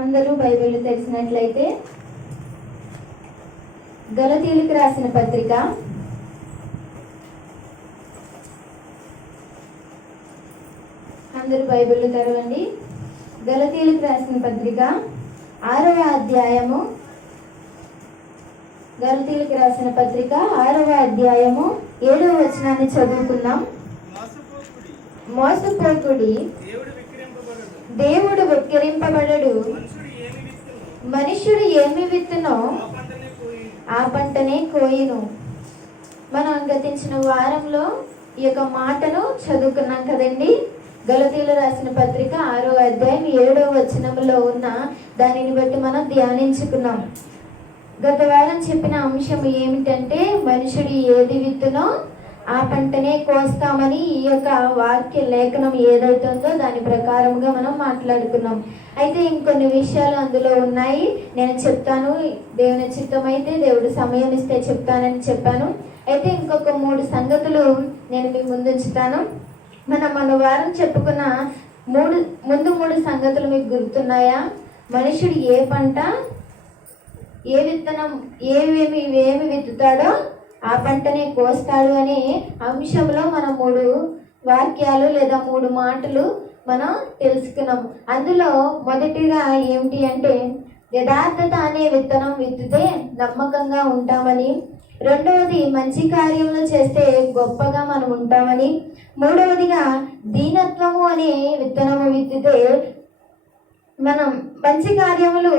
అందరూ బైబిల్ తెలిసినట్లయితే గలతీయులకు రాసిన పత్రిక అందరూ బైబిల్ తెరవండి. గలతీయులకు రాసిన పత్రిక 6వ అధ్యాయము గలతీయులకు రాసిన పత్రిక 6వ అధ్యాయము 7వ వచనాన్ని చదువుకుందాం. మోసపోకుడి, దేవుడు వెక్కిరింపబడడు. మనుష్యుడు ఏమి విత్తునో ఆ పంటనే కోయును. మనం గతించిన వారంలో ఈ యొక్క మాటను చదువుకున్నాం కదండి. గలతీయులు రాసిన పత్రిక 6వ అధ్యాయం 7వ వచనంలో ఉన్న దానిని బట్టి మనం ధ్యానించుకున్నాం. గత వారం చెప్పిన అంశం ఏమిటంటే, మనుషుడు ఏది విత్తునో ఆ పంటనే కోస్తామని ఈ యొక్క వాక్య లేఖనం ఏదైతే ఉందో దాని ప్రకారంగా మనం మాట్లాడుకున్నాం. అయితే ఇంకొన్ని విషయాలు అందులో ఉన్నాయి, నేను చెప్తాను. దేవుని చిత్తం అయితే దేవుడు సమయం ఇస్తే చెప్తానని చెప్పాను. అయితే ఇంకొక 3 సంగతులు నేను మీ ముందు ఉంచుతాను. మన వారం చెప్పుకున్న 3 సంగతులు మీకు గుర్తున్నాయా? మనుషుడు ఏ పంట, ఏ విత్తనం, ఏమి విత్తుతాడో ఆ పంటనే కోస్తాడు అనే అంశంలో మనం 3 వాక్యాలు లేదా 3 మాటలు మనం తెలుసుకున్నాం. అందులో మొదటిగా ఏమిటి అంటే, యథార్థత అనే విత్తనం విత్తితే నమ్మకంగా ఉంటామని, రెండవది మంచి కార్యములు చేస్తే గొప్పగా మనం ఉంటామని, మూడవదిగా దీనత్వము అనే విత్తనము విత్తితే మనం మంచి కార్యములు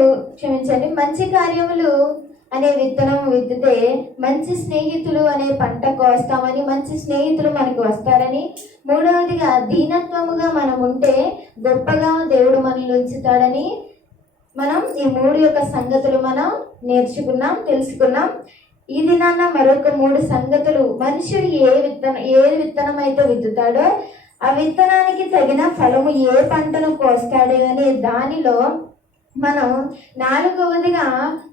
అనే విత్తనం విత్తితే మంచి స్నేహితులు అనే పంట కోస్తామని, మంచి స్నేహితులు మనకు వస్తారని, మూడవదిగా దీనత్వముగా మనం ఉంటే గొప్పగా దేవుడు మనల్ని ఉంచుతాడని మనం ఈ 3 యొక్క సంగతులు మనం నేర్చుకున్నాం, తెలుసుకున్నాం. ఈ దినాన మరొక 3 సంగతులు. మనుషుడు ఏ విత్తనం అయితే విత్తుతాడో ఆ విత్తనానికి తగిన ఫలము ఏ పంటను కోస్తాడు అనే దానిలో మనం 4వదిగా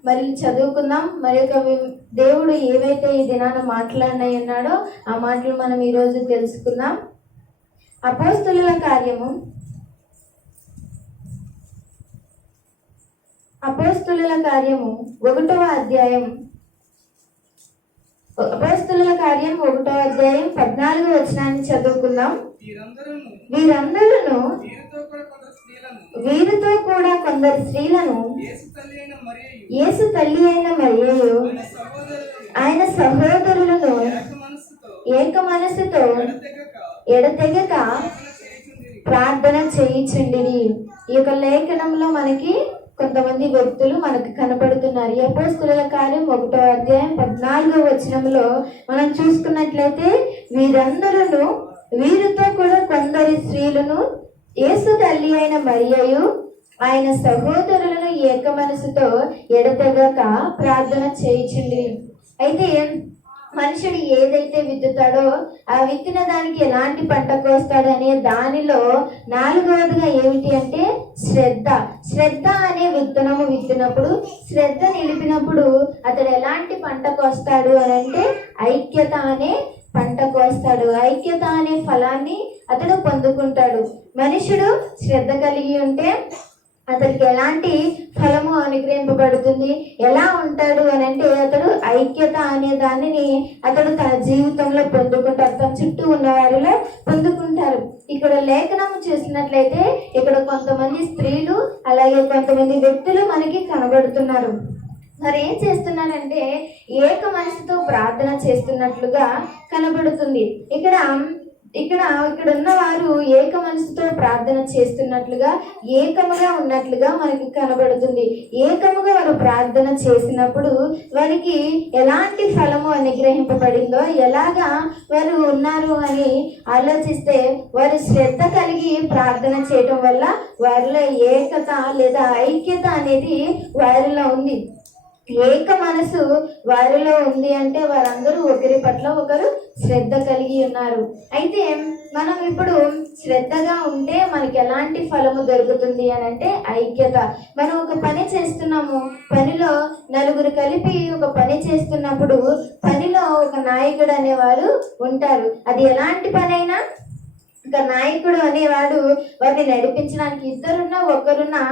మరి చదువుకుందాం. మరి దేవుడు ఏవైతే ఈ దినాన మాట్లాడినాయి అన్నాడో ఆ మాటలు మనం ఈరోజు తెలుసుకుందాం. అపోస్తలుల కార్యము 1వ అధ్యాయం 14వ వచనాన్ని చదువుకుందాం. వీరందరూ వీరితో కూడా కొందరు స్త్రీలను యేసు తల్లి అయిన మరియయు ఆయన సహోదరులను ఏక మనసుతో ఎడతెగక ప్రార్థన చేయుచుండిరి. ఈ యొక్క లేఖనంలో మనకి కొంతమంది వ్యక్తులు మనకు కనపడుతున్నారు. అపోస్తలుల కార్యం 1వ అధ్యాయం 14వ వచనంలో మనం చూసుకున్నట్లయితే, వీరితో కూడా కొందరి స్త్రీలను యేసు తల్లి అయిన మరియయు ఆయన సహోదరులను ఏక మనసుతో ఎడతెగక ప్రార్థన చేయుచుండి. అయితే మనుషుడు ఏదైతే విత్తుతాడో ఆ విత్తిన దానికి ఎలాంటి పంట కోస్తాడు అనే దానిలో 4వదిగా ఏమిటి అంటే శ్రద్ధ అనే విత్తనము విత్తినప్పుడు, శ్రద్ధ నిలిపినప్పుడు అతడు ఎలాంటి పంట కోస్తాడు అని అంటే ఐక్యత అనే పంట కోస్తాడు. ఐక్యత అనే ఫలాన్ని అతడు పొందుకుంటాడు. మనుషుడు శ్రద్ధ కలిగి ఉంటే అతడికి ఎలాంటి ఫలము అనుగ్రహింపబడుతుంది, ఎలా ఉంటాడు అని అంటే అతడు ఐక్యత అనే దానిని అతడు తన జీవితంలో పొందుకుంటారు, తన చుట్టూ ఉన్న వారిలో పొందుకుంటారు. ఇక్కడ లేఖనము చూసినట్లయితే ఇక్కడ కొంతమంది స్త్రీలు అలాగే కొంతమంది వ్యక్తులు మనకి కనబడుతున్నారు. మరి ఏం చేస్తున్నారంటే ఏక మనసుతో ప్రార్థన చేస్తున్నట్లుగా కనబడుతుంది. ఇక్కడ ఉన్న వారు ఏక మనసుతో ప్రార్థన చేస్తున్నట్లుగా, ఏకముగా ఉన్నట్లుగా మనకి కనబడుతుంది. ఏకముగా వారు ప్రార్థన చేసినప్పుడు వారికి ఎలాంటి ఫలము అనుగ్రహింపబడిందో, ఎలాగా వారు ఉన్నారు అని ఆలోచిస్తే, వారు శ్రద్ధ కలిగి ప్రార్థన చేయటం వల్ల వారిలో ఏకత లేదా ఐక్యత అనేది వారిలో ఉంది. ఏక మనసు వారిలో ఉంది అంటే వారందరూ ఒకరి పట్ల ఒకరు శ్రద్ధ కలిగి ఉన్నారు. అయితే మనం ఇప్పుడు శ్రద్ధగా ఉంటే మనకి ఎలాంటి ఫలము దొరుకుతుంది అని అంటే ఐక్యత. మనం ఒక పని చేస్తున్నాము, పనిలో 4 కలిపి ఒక పని చేస్తున్నప్పుడు పనిలో ఒక నాయకుడు అనేవారు ఉంటారు. అది ఎలాంటి పనైనా ఇంకా నాయకుడు అనేవాడు వారిని నడిపించడానికి, ఇద్దరున్నా ఒకరున్నా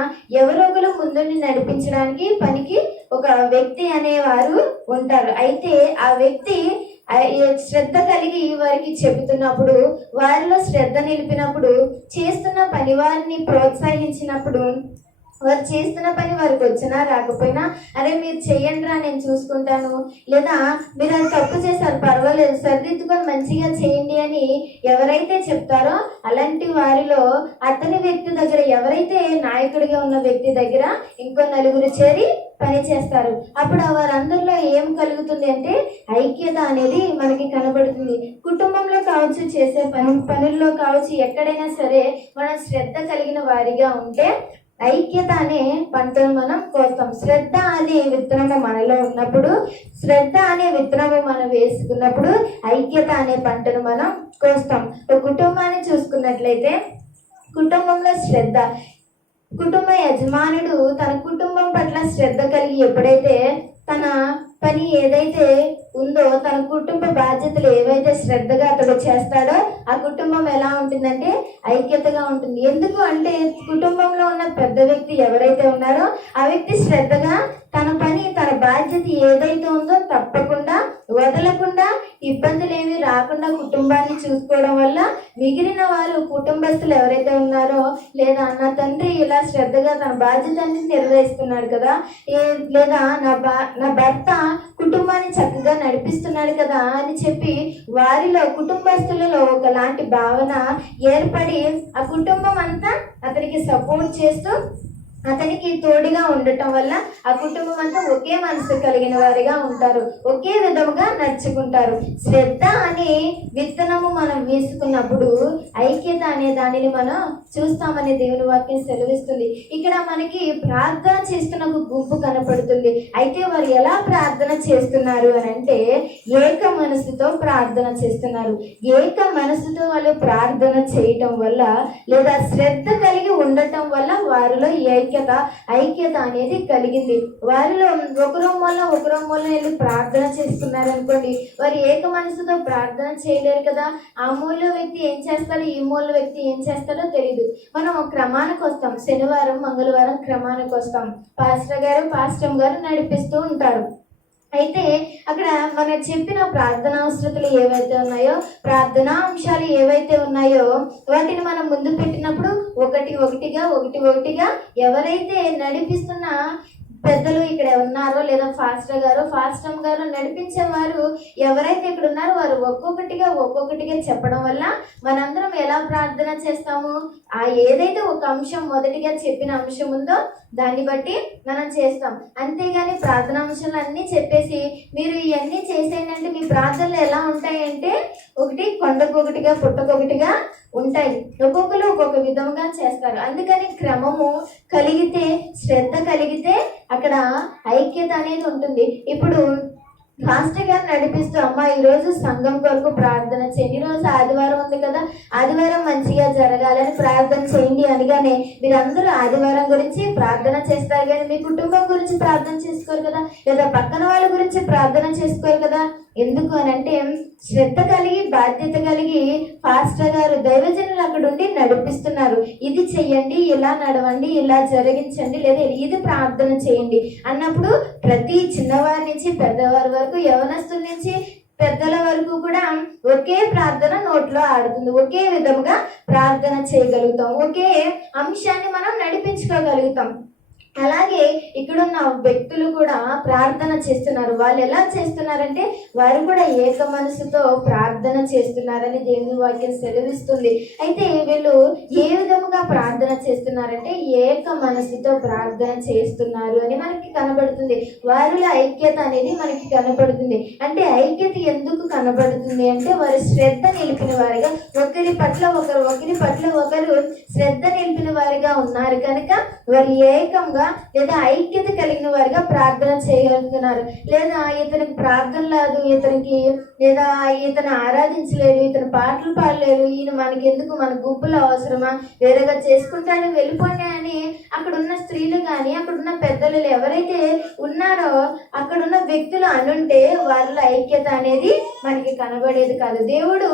ఎవరో ఒకరు ముందుని నడిపించడానికి పనికి ఒక వ్యక్తి అనేవారు ఉంటారు. అయితే ఆ వ్యక్తి శ్రద్ధ కలిగి వారికి చెబుతున్నప్పుడు, వారిలో శ్రద్ధ నిలిపినప్పుడు, చేస్తున్న పని వారిని ప్రోత్సహించినప్పుడు, వారు చేస్తున్న పని వారికి వచ్చినా రాకపోయినా, అరే మీరు చెయ్యండిరా నేను చూసుకుంటాను, లేదా మీరు అది తప్పు చేశారు పర్వాలేదు సరిదిద్దుకొని మంచిగా చేయండి అని ఎవరైతే చెప్తారో, అలాంటి వారిలో అతని వ్యక్తి దగ్గర, ఎవరైతే నాయకుడిగా ఉన్న వ్యక్తి దగ్గర ఇంకో నలుగురు చేరి పని చేస్తారు. అప్పుడు వారందరిలో ఏం కలుగుతుంది అంటే ఐక్యత అనేది మనకి కనబడుతుంది. కుటుంబంలో కావచ్చు, చేసే పనుల్లో కావచ్చు, ఎక్కడైనా సరే మనం శ్రద్ధ కలిగిన వారిగా ఉంటే ఐక్యత అనే పంటను మనం కోస్తాం. శ్రద్ధ అనే విత్తనము మనలో ఉన్నప్పుడు, శ్రద్ధ అనే విత్తనము మనం వేసుకున్నప్పుడు ఐక్యత అనే పంటను మనం కోస్తాం. ఒక కుటుంబాన్ని చూసుకున్నట్లయితే, కుటుంబంలో శ్రద్ధ, కుటుంబ యజమానుడు తన కుటుంబం పట్ల శ్రద్ధ కలిగి ఎప్పుడైతే తన పని ఏదైతే ఉందో, తన కుటుంబ బాధ్యతలు ఏవైతే శ్రద్ధగా అతడు చేస్తాడో, ఆ కుటుంబం ఎలా ఉంటుందంటే ఐక్యతగా ఉంటుంది. ఎందుకు అంటే కుటుంబంలో ఉన్న పెద్ద వ్యక్తి ఎవరైతే ఉన్నారో ఆ వ్యక్తి శ్రద్ధగా తన పని, తన బాధ్యత ఏదైతే ఉందో తప్పకుండా వదలకుండా, ఇబ్బందులు ఏమి రాకుండా కుటుంబాన్ని చూసుకోవడం వల్ల మిగిలిన వారు, కుటుంబస్తులు ఎవరైతే ఉన్నారో, లేదా నా తండ్రి ఇలా శ్రద్ధగా తన బాధ్యతని నిర్వహిస్తున్నాడు కదా, లేదా నా భర్త కుటుంబాన్ని చక్కగా నడిపిస్తున్నాడు కదా అని చెప్పి వారిలో, కుటుంబస్తులలో ఒకలాంటి భావన ఏర్పడి ఆ కుటుంబం అంతా అతనికి సపోర్ట్ చేస్తూ అతనికి తోడుగా ఉండటం వల్ల ఆ కుటుంబం అంతా ఒకే మనసు కలిగిన వారిగా ఉంటారు, ఒకే విధముగా నడుచుకుంటారు. శ్రద్ధ అనే విత్తనము మనం వేసుకున్నప్పుడు ఐక్యత అనే దానిని మనం చూస్తామని దేవుని వాక్యం సెలవిస్తుంది. ఇక్కడ మనకి ప్రార్థన చేస్తున్న ఒక గుంపు కనపడుతుంది. అయితే వారు ఎలా ప్రార్థన చేస్తున్నారు అని అంటే ఏక మనసుతో ప్రార్థన చేస్తున్నారు. ఏక మనసుతో వాళ్ళు ప్రార్థన చేయటం వల్ల, లేదా శ్రద్ధ కలిగి ఉండటం వల్ల వారిలో ఐక్యత అనేది కలిగింది. వారిలో ఒకరో మూల వెళ్ళి ప్రార్థన చేస్తున్నారు అనుకోండి, వారు ఏక మనసుతో ప్రార్థన చేయలేరు కదా. ఆ మూల వ్యక్తి ఏం చేస్తాడో, ఈ మూల వ్యక్తి ఏం చేస్తాడో తెలియదు. మనం క్రమానికి వస్తాం, శనివారం మంగళవారం క్రమానికి వస్తాం, పాస్టర్ గారు నడిపిస్తూ ఉంటారు. అయితే అక్కడ మనం చెప్పిన ప్రార్థనా అవసరతలు ఏవైతే ఉన్నాయో, ప్రార్థనా అంశాలు ఏవైతే ఉన్నాయో వాటిని మనం ముందు పెట్టినప్పుడు ఒకటిగా ఎవరైతే నడిపిస్తున్న పెద్దలు ఇక్కడ ఉన్నారో, లేదా ఫాస్టమ్ గారు నడిపించేవారు ఎవరైతే ఇక్కడ ఉన్నారో వారు ఒక్కొక్కటిగా చెప్పడం వల్ల మనందరం ఎలా ప్రార్థన చేస్తాము, ఆ ఏదైతే ఒక అంశం మొదటిగా చెప్పిన అంశం ఉందో దాన్ని బట్టి మనం చేస్తాం. అంతేగాని ప్రార్థనా అంశాలు అన్నీ చెప్పేసి మీరు ఇవన్నీ చేసేయండి అంటే మీ ప్రార్థనలు ఎలా ఉంటాయంటే ఒకటి కొండకొకటిగా పుట్టకొకటిగా ఉంటాయి. ఒక్కొక్కరు ఒక్కొక్క విధంగా చేస్తారు. అందుకని క్రమము కలిగితే, శ్రద్ధ కలిగితే అక్కడ ఐక్యత అనేది ఉంటుంది. ఇప్పుడు పాస్టర్ గారు నడిపిస్తూ, అమ్మ ఈరోజు సంఘం కొరకు ప్రార్థన చేయండి, ఈరోజు ఆదివారం ఉంది కదా, ఆదివారం మంచిగా జరగాలని ప్రార్థన చేయండి అనగానే మీరందరూ ఆదివారం గురించి ప్రార్థన చేస్తారు కానీ మీ కుటుంబం గురించి ప్రార్థన చేసుకోరు కదా, లేదా పక్కన వాళ్ళ గురించి ప్రార్థన చేసుకోరు కదా. ఎందుకు అని అంటే శ్రద్ధ కలిగి, బాధ్యత కలిగి పాస్టర్ గారు, దైవజనులు అక్కడ ఉండి నడిపిస్తున్నారు. ఇది చెయ్యండి, ఇలా నడవండి, ఇలా జరిగించండి, లేదా ఇది ప్రార్థన చేయండి అన్నప్పుడు ప్రతి చిన్నవారి నుంచి పెద్దవారి వరకు, యవనస్తుల నుంచి పెద్దల వరకు కూడా ఒకే ప్రార్థన నోట్లో ఆడుతుంది. ఒకే విధముగా ప్రార్థన చేయగలుగుతాం, ఒకే అంశాన్ని మనం నడిపించుకోగలుగుతాం. అలాగే ఇక్కడున్న వ్యక్తులు కూడా ప్రార్థన చేస్తున్నారు. వాళ్ళు ఎలా చేస్తున్నారంటే వారు కూడా ఏక మనసుతో ప్రార్థన చేస్తున్నారని దేవుని వాక్యం సెలవిస్తుంది. అయితే వీళ్ళు ఏ విధముగా ప్రార్థన చేస్తున్నారంటే ఏక మనసుతో ప్రార్థన చేస్తున్నారు అని మనకి కనబడుతుంది. వారిలో ఐక్యత అనేది మనకి కనబడుతుంది. అంటే ఐక్యత ఎందుకు కనబడుతుంది అంటే వారు శ్రద్ధ నిలిపిన వారిగా, ఒకరి పట్ల ఒకరు శ్రద్ధ నిలిపిన వారిగా ఉన్నారు కనుక వారు ఏకంగా లేదా ఐక్యత కలిగిన వారిగా ప్రార్థన చేయగలుగుతున్నారు. లేదా ఇతనికి ప్రార్థన లేదు, ఇతనికి లేదా ఇతను ఆరాధించలేడు, ఇతను పాటలు పాడలేరు, ఈయన మనకి ఎందుకు, మన గుంపులో అవసరమా, వేరేగా చేసుకుంటాడు వెళ్ళిపోండి అని అక్కడున్న స్త్రీలు కానీ అక్కడున్న పెద్దలు ఎవరైతే ఉన్నారో అక్కడున్న వ్యక్తులు అనుంటే వారిలో ఐక్యత అనేది మనకి కనబడేది కాదు. దేవుడు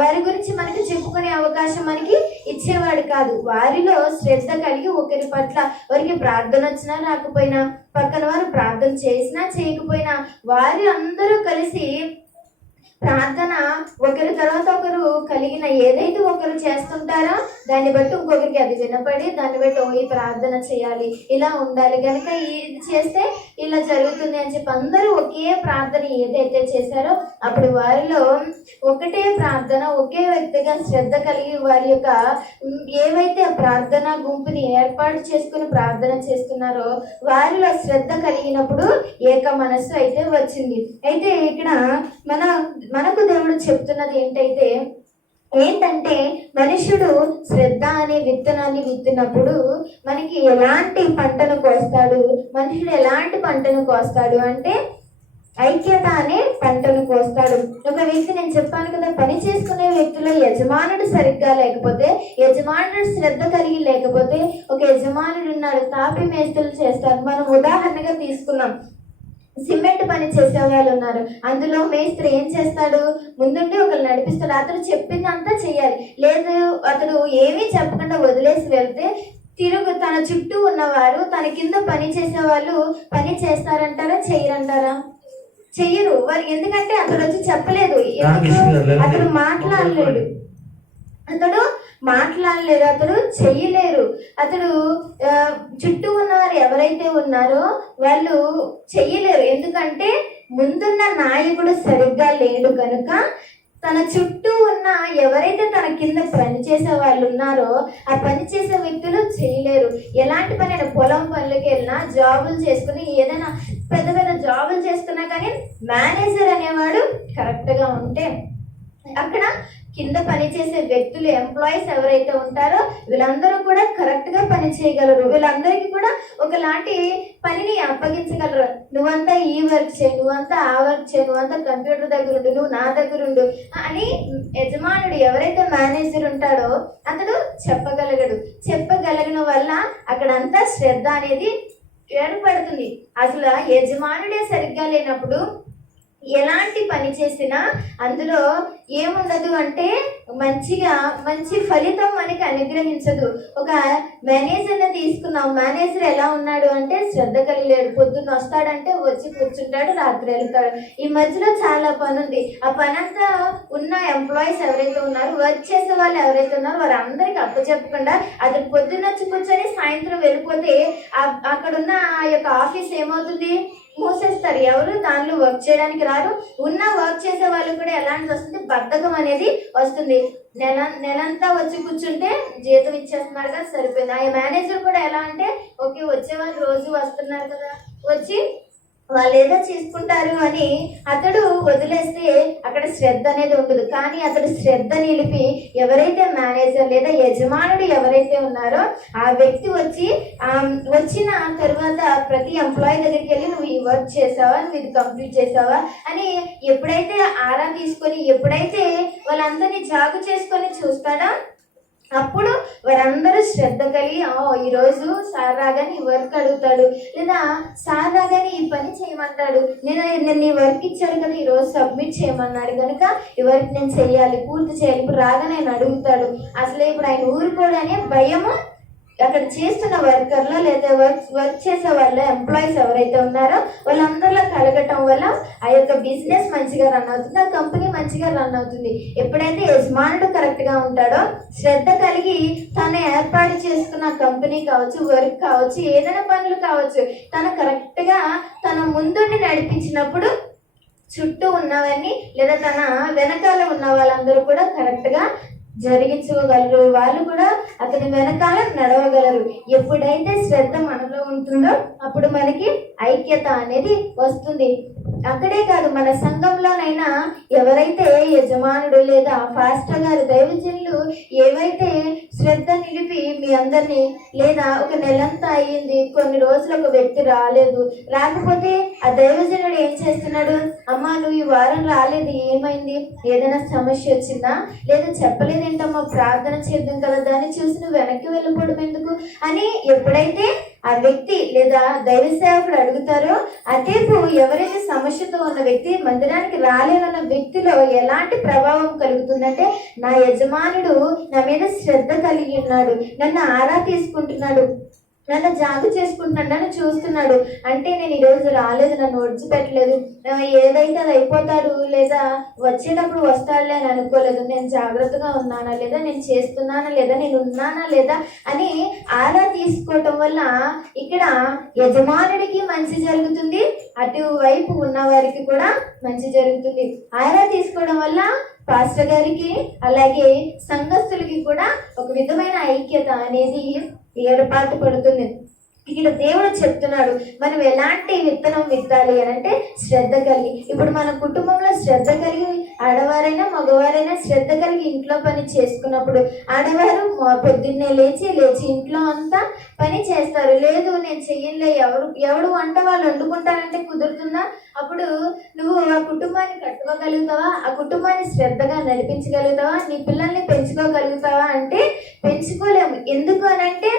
వారి గురించి మనకి చెప్పుకునే అవకాశం మనకి ఇచ్చేవాడు కాదు. వారిలో శ్రద్ధ కలిగి ఒకరి పట్ల, వారికి ప్రార్థన వచ్చినా రాకపోయినా, పక్కన వారు ప్రార్థన చేసినా చేయకపోయినా వారి అందరూ కలిసి ప్రార్థన ఒకరి తర్వాత ఒకరు కలిగిన ఏదైతే ఒకరు చేస్తుంటారో దాన్ని బట్టి ఇంకొకరికి అది వినపడి దాన్ని బట్టి ఈ ప్రార్థన చేయాలి, ఇలా ఉండాలి, కనుక ఇది చేస్తే ఇలా జరుగుతుంది అని చెప్పి అందరూ ఒకే ప్రార్థన ఏదైతే చేశారో అప్పుడు వారిలో ఒకటే ప్రార్థన, ఒకే వ్యక్తిగా శ్రద్ధ కలిగి వారి యొక్క ఏవైతే ప్రార్థన గుంపుని ఏర్పాటు చేసుకుని ప్రార్థన చేస్తున్నారో వారిలో శ్రద్ధ కలిగినప్పుడు ఏక మనస్సు అయితే వచ్చింది. అయితే ఇక్కడ మనకు దేవుడు చెప్తున్నది ఏంటంటే మనుషుడు శ్రద్ధ అనే విత్తనాన్ని విత్తినప్పుడు మనకి ఎలాంటి పంటను కోస్తాడు, మనుషుడు ఎలాంటి పంటను కోస్తాడు అంటే ఐక్యత అనే పంటను కోస్తాడు. ఒక వ్యక్తి, నేను చెప్పాను కదా, పని చేసుకునే వ్యక్తిలో యజమానుడు సరిగ్గా లేకపోతే, యజమానుడు శ్రద్ధ కలిగి లేకపోతే, ఒక యజమానుడు ఉన్నాడు, తాపి మేస్త్రులు చేస్తారు. మనం ఉదాహరణగా తీసుకున్నాం, సిమెంట్ పని చేసే వాళ్ళు ఉన్నారు. అందులో మేస్త్రి ఏం చేస్తాడు, ముందుండి ఒకరు నడిపిస్తాడు, అతను చెప్పిందంతా చెయ్యాలి. లేదు అతడు ఏమీ చెప్పకుండా వదిలేసి వెళ్తే తన చుట్టూ ఉన్నవారు తన కింద పని చేసే వాళ్ళు పని చేస్తారంటారా చెయ్యరంటారా? చెయ్యరు వారు. ఎందుకంటే అతడు వచ్చి చెప్పలేదు, అతడు మాట్లాడలేరు, అతడు చెయ్యలేరు. అతడు చుట్టూ ఉన్నవారు ఎవరైతే ఉన్నారో వాళ్ళు చెయ్యలేరు. ఎందుకంటే ముందున్న నాయకుడు సరిగ్గా లేడు కనుక తన చుట్టూ ఉన్న ఎవరైతే తన కింద పని చేసే వాళ్ళు ఉన్నారో ఆ పని చేసే వ్యక్తులు చేయలేరు. ఎలాంటి పని అయినా, పొలం పనులకి వెళ్ళినా, జాబులు చేసుకుని, ఏదైనా పెద్ద పెద్ద జాబులు చేస్తున్నా కానీ మేనేజర్ అనేవాడు కరెక్ట్గా ఉంటే అక్కడ కింద పనిచేసే వ్యక్తులు, ఎంప్లాయీస్ ఎవరైతే ఉంటారో వీళ్ళందరూ కూడా కరెక్ట్ గా పని చేయగలరు. వీళ్ళందరికీ కూడా ఒకలాంటి పనిని అప్పగించగలరు. నువ్వంతా ఈ వర్క్ చేయి, నువ్వంతా ఆ వర్క్ చేయి, నువ్వంతా కంప్యూటర్ దగ్గర ఉండు, నువ్వు నా దగ్గర ఉండు అని యజమానుడు ఎవరైతే మేనేజర్ ఉంటాడో అతడు చెప్పగలిగిన వల్ల అక్కడంతా శ్రద్ధ అనేది ఏర్పడుతుంది. అసలు యజమానుడే సరిగ్గా లేనప్పుడు ఎలాంటి పని చేసినా అందులో ఏముండదు అంటే మంచి ఫలితం మనకి అనుగ్రహించదు. ఒక మేనేజర్ని తీసుకున్నాం, మేనేజర్ ఎలా ఉన్నాడు అంటే శ్రద్ధ కలిగాడు. పొద్దున్న వస్తాడంటే వచ్చి కూర్చుంటాడు, రాత్రి వెళ్తాడు. ఈ మధ్యలో చాలా పని ఉంది. ఆ పని అంతా ఉన్న ఎంప్లాయీస్ ఎవరైతే ఉన్నారో, వర్క్ చేసే వాళ్ళు ఎవరైతే ఉన్నారో వారందరికీ అప్పచెప్పకుండా అతను పొద్దున్న వచ్చి కూర్చొని సాయంత్రం వెళ్ళిపోతే అక్కడున్న ఆ యొక్క ఆఫీస్ ఏమవుతుంది, మూసేస్తారు. ఎవరు దానిలో వర్క్ చేయడానికి రారు. ఉన్న వర్క్ చేసే వాళ్ళు కూడా ఎలాంటి వస్తుంది, బద్ధకం అనేది వస్తుంది. నెలంతా వచ్చి కూర్చుంటే జీతం ఇచ్చేస్తున్నారు కదా, సరిపోయింది. ఆ మేనేజర్ కూడా ఎలా అంటే ఓకే వచ్చే వాళ్ళు రోజు వస్తున్నారు కదా, వచ్చి వాళ్ళు ఏదో చేసుకుంటారు అని అతడు వదిలేస్తే అక్కడ శ్రద్ధ అనేది ఉండదు. కానీ అతడు శ్రద్ధ నిలిపి ఎవరైతే మేనేజర్ లేదా యజమానుడు ఎవరైతే ఉన్నారో ఆ వ్యక్తి వచ్చిన తర్వాత ప్రతి ఎంప్లాయీ దగ్గరికి వెళ్ళి నువ్వు ఈ వర్క్ చేసావా, నువ్వు ఇది కంప్లీట్ చేసావా అని ఎప్పుడైతే ఆరా తీసుకొని, ఎప్పుడైతే వాళ్ళందరినీ జాగు చేసుకొని చూస్తాడో అప్పుడు వారందరూ శ్రద్ధ కలిగి ఈరోజు సార్ రాగానే ఈ వర్క్ అడుగుతాడు, లేదా సార్ రాగానే ఈ పని చేయమంటాడు, నేను ఈ వర్క్ ఇచ్చాడు కదా ఈరోజు సబ్మిట్ చేయమన్నాడు కనుక ఈ వర్క్ నేను చెయ్యాలి, పూర్తి చేయాలి. ఇప్పుడు రాగానే ఆయన అడుగుతాడు. అసలే ఇప్పుడు ఆయన ఊరుకోడనే భయము అక్కడ చేస్తున్న వర్కర్లో లేదా వర్క్ చేసే వాళ్ళ ఎంప్లాయీస్ ఎవరైతే ఉన్నారో వాళ్ళందరిలో కలగటం వల్ల ఆ యొక్క బిజినెస్ మంచిగా రన్ అవుతుంది, ఆ కంపెనీ మంచిగా రన్ అవుతుంది. ఎప్పుడైతే యజమానుడు కరెక్ట్గా ఉంటాడో, శ్రద్ధ కలిగి తను ఏర్పాటు చేసుకున్న కంపెనీ కావచ్చు, వర్క్ కావచ్చు, ఏదైనా పనులు కావచ్చు, తను కరెక్ట్గా తన ముందుండి నడిపించినప్పుడు చుట్టూ ఉన్నవన్నీ లేదా తన వెనకాల ఉన్న వాళ్ళందరూ కూడా కరెక్ట్గా జరిగించగలరు. వాళ్ళు కూడా అతని వెనకాల నడవగలరు. ఎప్పుడైతే శ్రద్ధ మనలో ఉంటుందో అప్పుడు మనకి ఐక్యత అనేది వస్తుంది. అక్కడే కాదు, మన సంఘంలోనైనా ఎవరైతే యజమానుడు లేదా పాస్టర్ గారు దైవజనులు ఏవైతే శ్రద్ధ నిలిపి మీ అందరినీ, లేదా ఒక నెలంతా అయ్యింది, కొన్ని రోజులు ఒక వ్యక్తి రాకపోతే ఆ దైవజనుడు ఏం చేస్తున్నాడు? అమ్మా నువ్వు ఈ వారం రాలేదు, ఏమైంది? ఏదైనా సమస్య వచ్చిందా? లేదా చెప్పలేదేంటమ్మా, ప్రార్థన చేద్దాం కదా, దాన్ని చూసి నువ్వు వెనక్కి వెళ్ళిపోవడం ఎందుకు అని ఎప్పుడైతే ఆ వ్యక్తి లేదా దైవ సేవకుడు అడుగుతారో, అటేపు ఎవరైతే సమస్యతో ఉన్న వ్యక్తి మందిరానికి రాలేనన్న వ్యక్తిలో ఎలాంటి ప్రభావం కలుగుతుందంటే, నా యజమానుడు నా మీద శ్రద్ధ కలిగి ఉన్నాడు, నన్ను ఆరా తీసుకుంటున్నాడు, నన్ను జాగు చేసుకుంటున్నాడు, నన్ను చూస్తున్నాడు, అంటే నేను ఈరోజు రాలేదు, నన్ను ఒడిచిపెట్టలేదు, ఏదైతే అది అయిపోతాడు లేదా వచ్చేటప్పుడు వస్తాడులే అని అనుకోలేదు, నేను జాగ్రత్తగా ఉన్నానా లేదా, నేను చేస్తున్నానా లేదా, నేను ఉన్నానా లేదా అని ఆరా తీసుకోవటం వల్ల ఇక్కడ యజమానుడికి మంచి జరుగుతుంది, అటువైపు ఉన్న వారికి కూడా మంచి జరుగుతుంది. ఆరా తీసుకోవడం వల్ల పాస్టర్ గారికి అలాగే సంఘస్థులకి కూడా ఒక విధమైన ఐక్యత అనేది ఏర్పాటు పడుతుంది. ఇక్కడ దేవుడు చెప్తున్నాడు, మనం ఎలాంటి విత్తనం విత్తాలి అని అంటే శ్రద్ధ కలిగి. ఇప్పుడు మన కుటుంబంలో శ్రద్ధ కలిగి, ఆడవారైనా మగవారైనా శ్రద్ధ కలిగి ఇంట్లో పని చేసుకున్నప్పుడు, ఆడవారు పొద్దున్నే లేచి ఇంట్లో అంతా పని చేస్తారు. లేదు నేను చెయ్యలే, ఎవడు వంట వాళ్ళు వండుకుంటారంటే కుదురుతుందా? అప్పుడు నువ్వు ఆ కుటుంబాన్ని కట్టుకోగలుగుతావా? ఆ కుటుంబాన్ని శ్రద్ధగా నడిపించగలుగుతావా? నీ పిల్లల్ని పెంచుకోగలుగుతావా అంటే పెంచుకోలేము. ఎందుకు అనంటే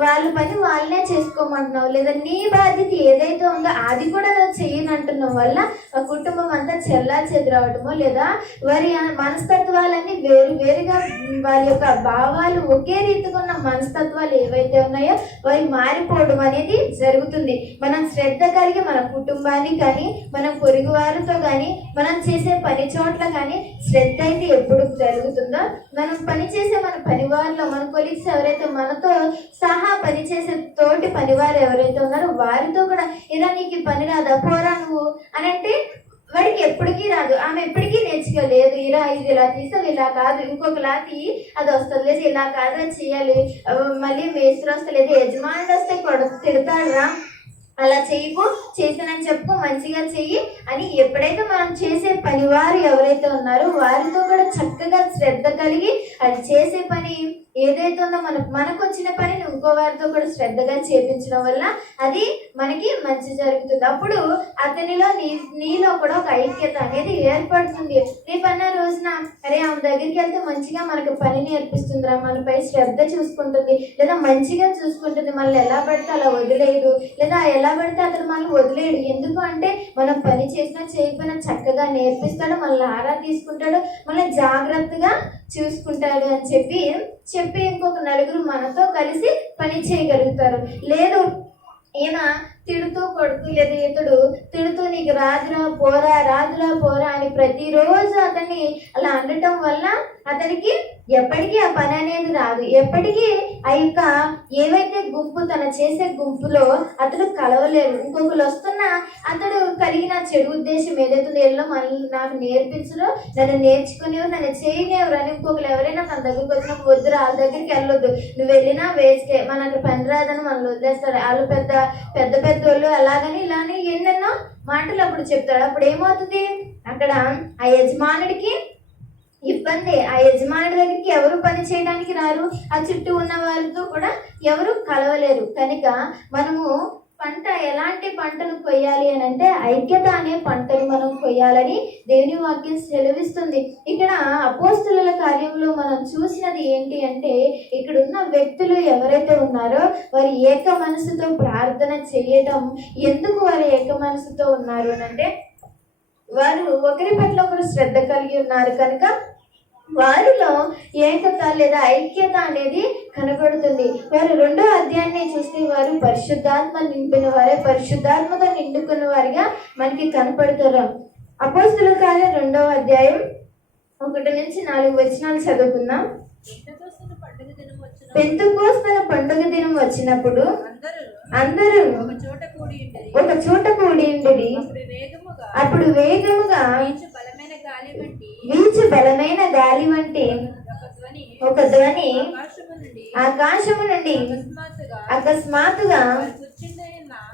వాళ్ళ పని వాళ్ళనే చేసుకోమంటున్నావు, లేదా నీ బాధ్యత ఏదైతే ఉందో అది కూడా చెయ్యనంటున్నావు వల్ల ఆ కుటుంబం అంతా చెల్లా చెదిరవటమో, లేదా వారి మనస్తత్వాలన్నీ వేరుగా, వారి యొక్క భావాలు ఒకే రీతిగా ఉన్న మనస్తత్వాలు ఏవైతే ఉన్నాయో వారి మారిపోవడం అనేది జరుగుతుంది. మనం శ్రద్ధ కలిగి మన కుటుంబాన్ని కానీ, మనం పొరుగు వారితో కానీ, మనం చేసే పని చోట్ల కానీ శ్రద్ధ అయితే ఎప్పుడు జరుగుతుందో, మనం పనిచేసే మన పనివారిలో మన కొలీగ్స్ ఎవరైతే మనతో సహా పనిచేసే తోటి పనివారు ఎవరైతే ఉన్నారో వారితో కూడా, ఇలా నీకు పని రాదా, పోరా నువ్వు అని అంటే వాడికి ఎప్పటికీ రాదు, ఆమె ఎప్పటికీ నేర్చుకోలేదు. ఇది ఇలా తీసావు, ఇలా కాదు, ఇంకొకలా తీయి, అది వస్తుంది, లేదు ఇలా కాదు అది చేయాలి, మళ్ళీ మేస్త్రి వస్తలేదు, యజమానుడు వస్తే తిడతాడు రా, అలా చెయ్యకు, చేసానని చెప్పుకో, మంచిగా చెయ్యి అని ఎప్పుడైతే మనం చేసే పనివారు ఎవరైతే ఉన్నారో వారితో కూడా చక్కగా శ్రద్ధ కలిగి అది చేసే పని ఏదైతే ఉందో మనకు వచ్చిన పనిని ఇంకో వారితో కూడా శ్రద్ధగా చేపించడం వల్ల అది మనకి మంచి జరుగుతుంది. అప్పుడు అతనిలో నీలో కూడా ఒక ఐక్యత అనేది ఏర్పడుతుంది. రేపన్న రోజున అరే ఆమె దగ్గరికి వెళ్తే మంచిగా మనకు పని నేర్పిస్తుందిరా, మనపై శ్రద్ధ చూసుకుంటుంది, లేదా మంచిగా చూసుకుంటుంది, మనల్ని ఎలా పడితే అలా వదిలేయదు, లేదా ఎలా పడితే అతను మనల్ని వదిలేయడు. ఎందుకు అంటే మనం పని చేసినా చేయకపోయినా చక్కగా నేర్పిస్తాడు, మనల్ని ఆరా తీసుకుంటాడు, మనల్ని జాగ్రత్తగా చూసుకుంటాడు అని చెప్పి ఇంకొక నలుగురు మనతో కలిసి పని చేయగలుగుతారు. లేదు ఈయన తిడుతూ కొడుకు, లేదా ఇతడు తిడుతూ నీకు రాదురా పోరా అని ప్రతిరోజు అతన్ని అలా అనటం వల్ల అతనికి ఎప్పటికీ ఆ పని అనేది రాదు. ఎప్పటికీ ఆ యొక్క ఏవైతే గుంపు తన చేసే గుంపులో అతడు కలవలేరు. ఇంకొకరు వస్తున్నా అతడు కలిగిన చెడు ఉద్దేశం ఏదైతుందో ఎల్లో మనల్ని నాకు నేర్పించరు, నన్ను నేర్చుకునేవారు, నన్ను చేయనేవారు అని ఇంకొకరు ఎవరైనా తన దగ్గరికి వచ్చినప్పుడు వద్దురా వాళ్ళ దగ్గరికి వెళ్ళొద్దు, నువ్వు వెళ్ళినా వేస్టే, మనకు పని రాదని మనల్ని వదిలేస్తాడు, వాళ్ళు పెద్ద పెద్దోళ్ళు అలాగని ఇలాని ఎన్నెన్నో మాటలు అప్పుడు చెప్తాడు. అప్పుడు ఏమవుతుంది, అక్కడ ఆ యజమానుడికి ఇబ్బంది. ఆ యజమానుడి దగ్గరికి ఎవరు పని చేయడానికి రారు, ఆ చుట్టూ ఉన్న వారితో కూడా ఎవరు కలవలేరు. కనుక మనము ఎలాంటి పంటను కొయ్యాలి అని అంటే ఐక్యత అనే పంటను మనం కొయ్యాలని దేవుని వాక్యం సెలవిస్తుంది. ఇక్కడ అపోస్తలుల కార్యంలో మనం చూసినది ఏంటి అంటే, ఇక్కడ ఉన్న వ్యక్తులు ఎవరైతే ఉన్నారో వారి ఏక మనసుతో ప్రార్థన చేయటం. ఎందుకు వారు ఏక మనసుతో ఉన్నారు అని అంటే, వారు ఒకరి పట్ల ఒకరు శ్రద్ధ కలిగి ఉన్నారు కనుక వారిలో ఏకత లేదా ఐక్యత అనేది కనబడుతుంది. వారు 2వ అధ్యాయాన్ని చూస్తే వారు పరిశుద్ధాత్మ నింపిన వారే, పరిశుద్ధాత్మతో నిండుకున్న వారిగా మనకి కనపడతారు. అపోస్తలుల కార్యం 2వ అధ్యాయం 1-4 చదువుకుందాం. పెంతెకోస్తు పండుగ దినం వచ్చినప్పుడు అందరూ ఒక చోట కూడి ఉండేది. అప్పుడు వేగముగా వీచు బలమైన గాలి వంటి ఒక ధ్వని ఆకాశము నుండి అకస్మాత్తుగా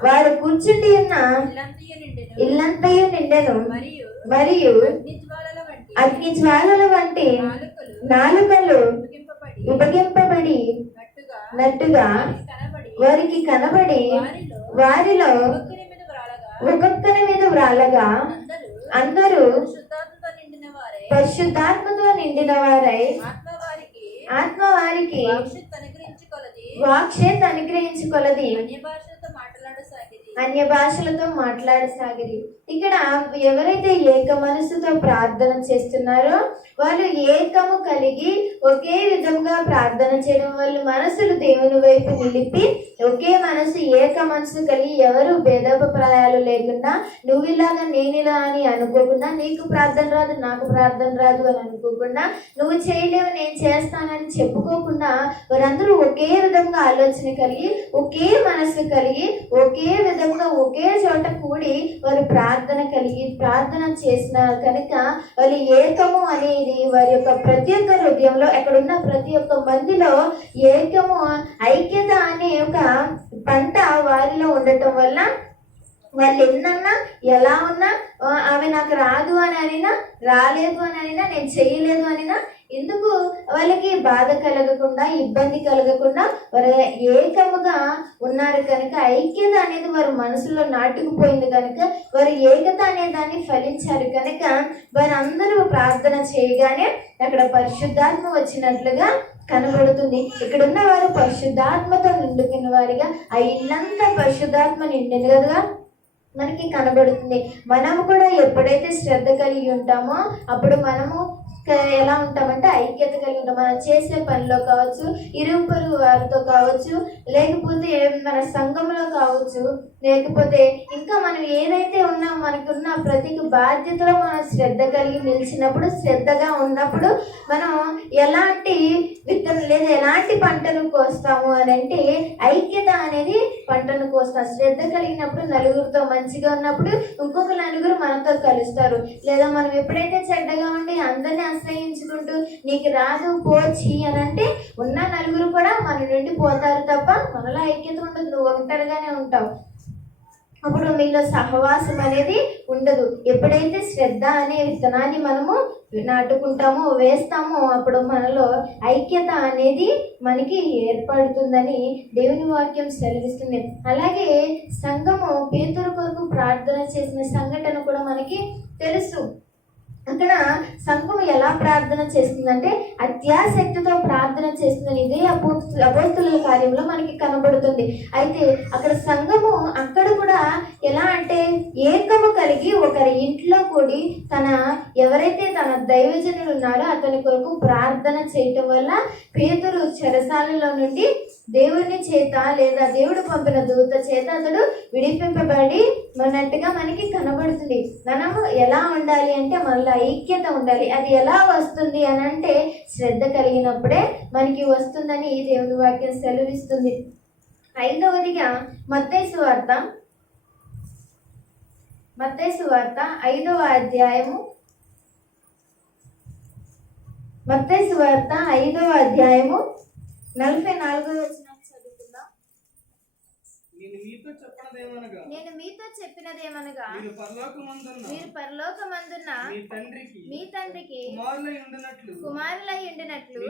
వారు కూర్చుండి ఉన్న ఇల్లంతయు నిండెను. మరియు మరియు అగ్ని జ్వాలల వంటి నాలుకలు ఉపగింపబడి నట్టుగా వారికి కనబడి వారిలో ఒక్కొక్కరి మీద వ్రాలగా అందరూ పరిశుద్ధాత్మతో నిండిన వారై ఆత్మ వారికి వాక్షేత్ అనుగ్రహించుకొలది అన్య భాషలతో మాట్లాడసాగిరి. ఇక్కడ ఎవరైతే ఏక మనసుతో ప్రార్థన చేస్తున్నారో వాళ్ళు ఏకము కలిగి ఒకే విధంగా ప్రార్థన చేయడం వల్ల మనసులు దేవుని వైపు నిలిపి ఒకే మనసు ఏక మనసు కలిగి ఎవరు భేదాభిప్రాయాలు లేకుండా నువ్వు ఇలాగా నేను ఇలా అని అనుకోకుండా, నీకు ప్రార్థన రాదు నాకు ప్రార్థన రాదు అని అనుకోకుండా, నువ్వు చేయలేవు నేను చేస్తానని చెప్పుకోకుండా వారందరూ ఒకే విధంగా ఆలోచన కలిగి ఒకే మనసు కలిగి ఒకే విధంగా ఒకే చోట కూడి వారు ప్రార్థన కలిగి ప్రార్థన చేసినారు కనుక వాళ్ళు ఏకము అనేది వారి యొక్క ప్రతి ఒక్క హృదయంలో ఎక్కడున్న ప్రతి ఒక్క మందిలో ఏకము ఐక్యత అనే ఒక పంట వారిలో ఉండటం వల్ల వాళ్ళు ఎన్నన్నా ఎలా ఉన్నా ఆమె నాకు రాదు అని అనినా రాలేదు అని అనినా నేను చేయలేదు అనినా ఎందుకు వాళ్ళకి బాధ కలగకుండా ఇబ్బంది కలగకుండా వారు ఏకముగా ఉన్నారు కనుక ఐక్యత అనేది వారి మనసులో నాటుకుపోయింది కనుక వారు ఏకత అనే దాన్ని ఫలించారు కనుక వారందరూ ప్రార్థన చేయగానే అక్కడ పరిశుద్ధాత్మ వచ్చినట్లుగా కనబడుతుంది. ఇక్కడున్న వారు పరిశుద్ధాత్మతో నిండుకున్న వారిగా ఆ ఇల్లంతా పరిశుద్ధాత్మ నిండిన కదా మనకి కనబడుతుంది. మనము కూడా ఎప్పుడైతే శ్రద్ధ కలిగి ఉంటామో అప్పుడు మనము ఎలా ఉంటామంటే ఐక్యత కలిగి ఉంటాం. మనం చేసే పనిలో కావచ్చు, ఇరుగు పొరుగు వారితో కావచ్చు, లేకపోతే మన సంఘంలో కావచ్చు, లేకపోతే ఇంకా మనం ఏదైతే ఉన్నామో మనకున్న ప్రతి బాధ్యతలో మనం శ్రద్ధ కలిగి నిలిచినప్పుడు, శ్రద్ధగా ఉన్నప్పుడు మనం ఎలాంటి విత్తనం లేదా ఎలాంటి పంటను కోస్తాము అని అంటే ఐక్యత అనేది పంటను కోస్తాం. శ్రద్ధ కలిగినప్పుడు నలుగురితో మంచిగా ఉన్నప్పుడు ఇంకొక నలుగురు మనతో కలుస్తారు. లేదా మనం ఎప్పుడైతే చెడ్డగా ఉండి అందరినీ ఆశ్రయించుకుంటూ నీకు రాదు పోచి అని అంటే ఉన్న నలుగురు కూడా మన నుండి పోతారు తప్ప మనలో ఐక్యత ఉండదు. నువ్వు ఒంటరిగానే ఉంటావు. అప్పుడు మీలో సహవాసం అనేది ఉండదు. ఎప్పుడైతే శ్రద్ధ అనే విత్తనాన్ని మనము నాటుకుంటామో వేస్తామో అప్పుడు మనలో ఐక్యత అనేది మనకి ఏర్పడుతుందని దేవుని వాక్యం సెలవిస్తుంది. అలాగే సంఘము పేతురు కొరకు ప్రార్థన చేసిన సంఘటన కూడా మనకి తెలుసు. అక్కడ సంఘం ఎలా ప్రార్థన చేస్తుందంటే అత్యాసక్తితో ప్రార్థన చేస్తుందని ఇదే అపోస్తుల కార్యంలో మనకి కనబడుతుంది. అయితే అక్కడ సంఘము అక్కడ కూడా ఎలా అంటే ఏకము కలిగి ఒకరి ఇంట్లో కూడి ఎవరైతే తన దైవజనులు ఉన్నారో అతని కొరకు ప్రార్థన చేయటం వల్ల పేతురు చెరసాలలో నుండి దేవుని చేత లేదా దేవుడు పంపిన దూత చేత అతడు విడిపింపబడి ఉన్నట్టుగా మనకి కనబడుతుంది. మనము ఎలా ఉండాలి అంటే మనలో ఐక్యత ఉండాలి. అది ఎలా వస్తుంది అని అంటే శ్రద్ధ కలిగినప్పుడే మనకి వస్తుందని దేవుని వాక్యం సెలవిస్తుంది. ఐదవదిగా మత్తయి సువార్త 5వ అధ్యాయము మత్తయి సువార్త 5వ అధ్యాయము 44వ వచనం చదువుకుందాం. నేను మీతో చెప్పినదేమనగా మీరు పరలోకమందున్న మీ తండ్రికి కుమారులై ఉండినట్లు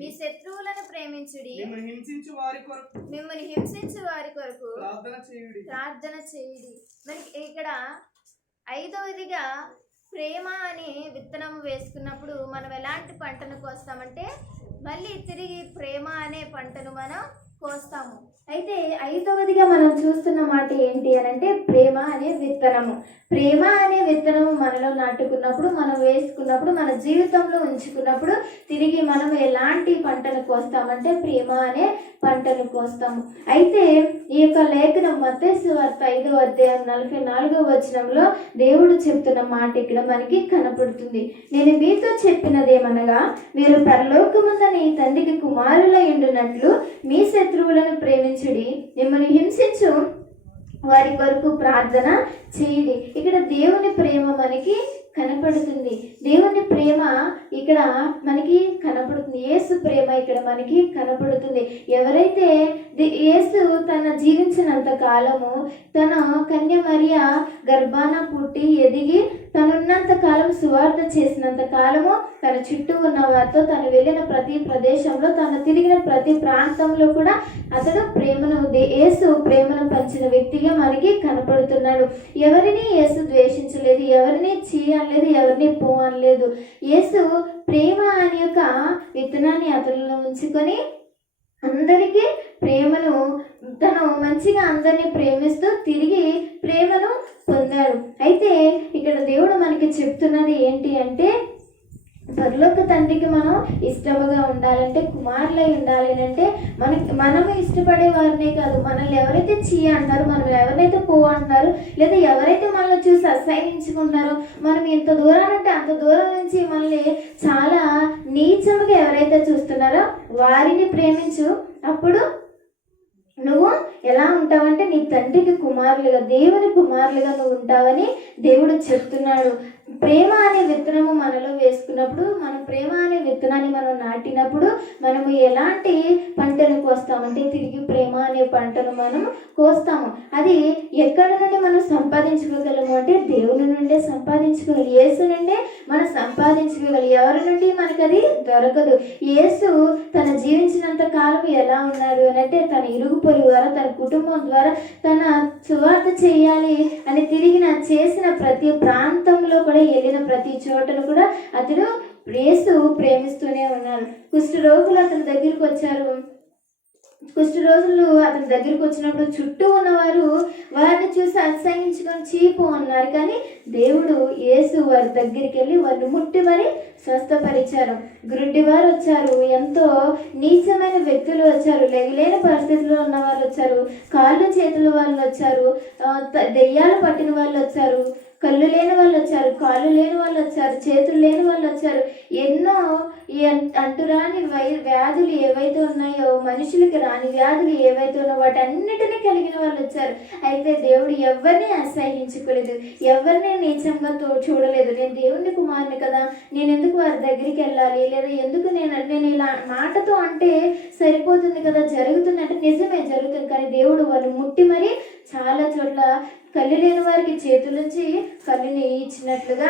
మీ శత్రువులను ప్రేమించుడి, మిమ్మల్ని హింసించు వారి కొరకు ప్రార్థన చేయుడి. మరి ఇక్కడ 5వదిగా ప్రేమ అనే విత్తనం వేసుకున్నప్పుడు మనం ఎలాంటి పంటను కోస్తామంటే మళ్ళీ తిరిగి ప్రేమ అనే పంటను మనం కోస్తాము. అయితే 5వదిగా మనం చూస్తున్న మాట ఏంటి అని అంటే ప్రేమ అనే విత్తనము. ప్రేమ అనే విత్తనము మనలో నాటుకున్నప్పుడు, మనం వేసుకున్నప్పుడు, మన జీవితంలో ఉంచుకున్నప్పుడు తిరిగి మనం ఎలాంటి పంటను కోస్తామంటే ప్రేమ అనే పంటను కోస్తాము. అయితే ఈ యొక్క లేఖనం మత్తయి సువార్త 5వ అధ్యాయం 44వ వచనంలో దేవుడు చెప్తున్న మాట ఇక్కడ మనకి కనపడుతుంది. నేను మీతో చెప్పినదేమనగా మీరు పరలోకమందున్న నీ తండ్రికి కుమారులై ఉండునట్లు మీ శత్రువులను ప్రేమించుడి, మిమ్మల్ని హింసించు వారి కొరకు ప్రార్థన చేయండి. ఇక్కడ దేవుని ప్రేమ మనకి కనపడుతుంది. దేవుని ప్రేమ ఇక్కడ మనకి కనపడుతుంది. యేసు ప్రేమ ఇక్కడ మనకి కనపడుతుంది. ఎవరైతే యేసు తన జీవించినంత కాలము, తన కన్య మరియ గర్భాన పుట్టి ఎదిగి తనున్నంత కాలం సువార్త చేసినంత కాలము తన చుట్టూ ఉన్న వారితో తను వెళ్ళిన ప్రతి ప్రదేశంలో, తను తిరిగిన ప్రతి ప్రాంతంలో కూడా అతడు యేసు ప్రేమను పంచిన వ్యక్తిగా మనకి కనపడుతున్నాడు. ఎవరిని యేసు ద్వేషించలేదు, ఎవరిని చేయలేదు, ఎవరిని పో అనలేదు. యేసు ప్రేమ అనే యొక్క విత్తనాన్ని అతనిలో ఉంచుకొని అందరికీ ప్రేమను, తను మంచిగా అందరినీ ప్రేమిస్తూ తిరిగి ప్రేమను పొందాడు. అయితే ఇక్కడ దేవుడు మనకి చెప్తున్నది ఏంటి అంటే, పరలోక తండ్రికి మనం ఇష్టముగా ఉండాలంటే, కుమారులై ఉండాలి అంటే మనము ఇష్టపడే వారినే కాదు, మనల్ని ఎవరైతే అంటారో, మనం ఎవరైతే పో అంటారో, లేదా ఎవరైతే మనల్ని చూసి అసహ్యించుకుంటారో, మనం ఇంత దూరానంటే అంత దూరం నుంచి మనల్ని చాలా నీచముగా ఎవరైతే చూస్తున్నారో వారిని ప్రేమించు. అప్పుడు నువ్వు ఎలా ఉంటావంటే నీ తండ్రికి కుమారులుగా, దేవుని కుమారులుగా నువ్వు ఉంటావని దేవుడు చెప్తున్నాడు. ప్రేమ అనే విత్తనము మనలో వేసుకున్నప్పుడు, మన ప్రేమ అనే విత్తనాన్ని మనం నాటినప్పుడు మనము ఎలాంటి పంటను కోస్తామంటే తిరిగి ప్రేమ అనే పంటను మనం కోస్తాము. అది ఎక్కడి నుండి మనం సంపాదించుకోగలము అంటే దేవుని నుండే సంపాదించుకోగలం, యేసు నుండే మనం సంపాదించుకోగలం. ఎవరి నుండి మనకు అది దొరకదు. యేసు తన జీవించినంత కాలం ఎలా ఉన్నాడు అని అంటే తన ఇరుగు పొరుగు ద్వారా, తన కుటుంబం ద్వారా, తన సువార్త చేయాలి అని చేసిన ప్రతి ప్రాంతంలో కూడా, వెళ్ళిన ప్రతి చోటను కూడా అతడు యేసు ప్రేమిస్తూనే ఉన్నాడు. కుష్ఠరోగులు అతని దగ్గరికి వచ్చారు. కుష్ఠరోగులు అతని దగ్గరికి వచ్చినప్పుడు చుట్టూ ఉన్నవారు వారిని చూసి అసహ్యించుకొని చీపు అన్నారు. కానీ దేవుడు యేసు వారి దగ్గరికి వెళ్ళి వారిని ముట్టి మరి స్వస్థపరిచారు. గురుడి వారు వచ్చారు, ఎంతో నీచమైన వ్యక్తులు వచ్చారు, లేని పరిస్థితుల్లో ఉన్న వాళ్ళు వచ్చారు, కాళ్ళు చేతుల వాళ్ళు వచ్చారు, దెయ్యాలు పట్టిన వాళ్ళు వచ్చారు, కళ్ళు లేని వాళ్ళు వచ్చారు, కాళ్ళు లేని వాళ్ళు వచ్చారు, చేతులు లేని వాళ్ళు వచ్చారు. ఎన్నో అంటురాని వ్యాధులు ఏవైతే ఉన్నాయో, మనుషులకి రాని వ్యాధులు ఏవైతే ఉన్నాయో వాటన్నిటినీ కలిగిన వాళ్ళు వచ్చారు. అయితే దేవుడు ఎవరిని అసహ్యించుకోలేదు, ఎవరిని నీచంగా చూడలేదు. నేను దేవుని కుమారుని కదా, నేను ఎందుకు వారి దగ్గరికి వెళ్ళాలి, లేదా ఎందుకు నేను ఇలా మాటతో అంటే సరిపోతుంది కదా, జరుగుతుంది అంటే నిజమే జరుగుతుంది. కానీ దేవుడు వాళ్ళు ముట్టి మరి చాలా చోట్ల కళ్ళు లేని వారికి చేతుల నుంచి కళ్ళుని ఇచ్చినట్లుగా,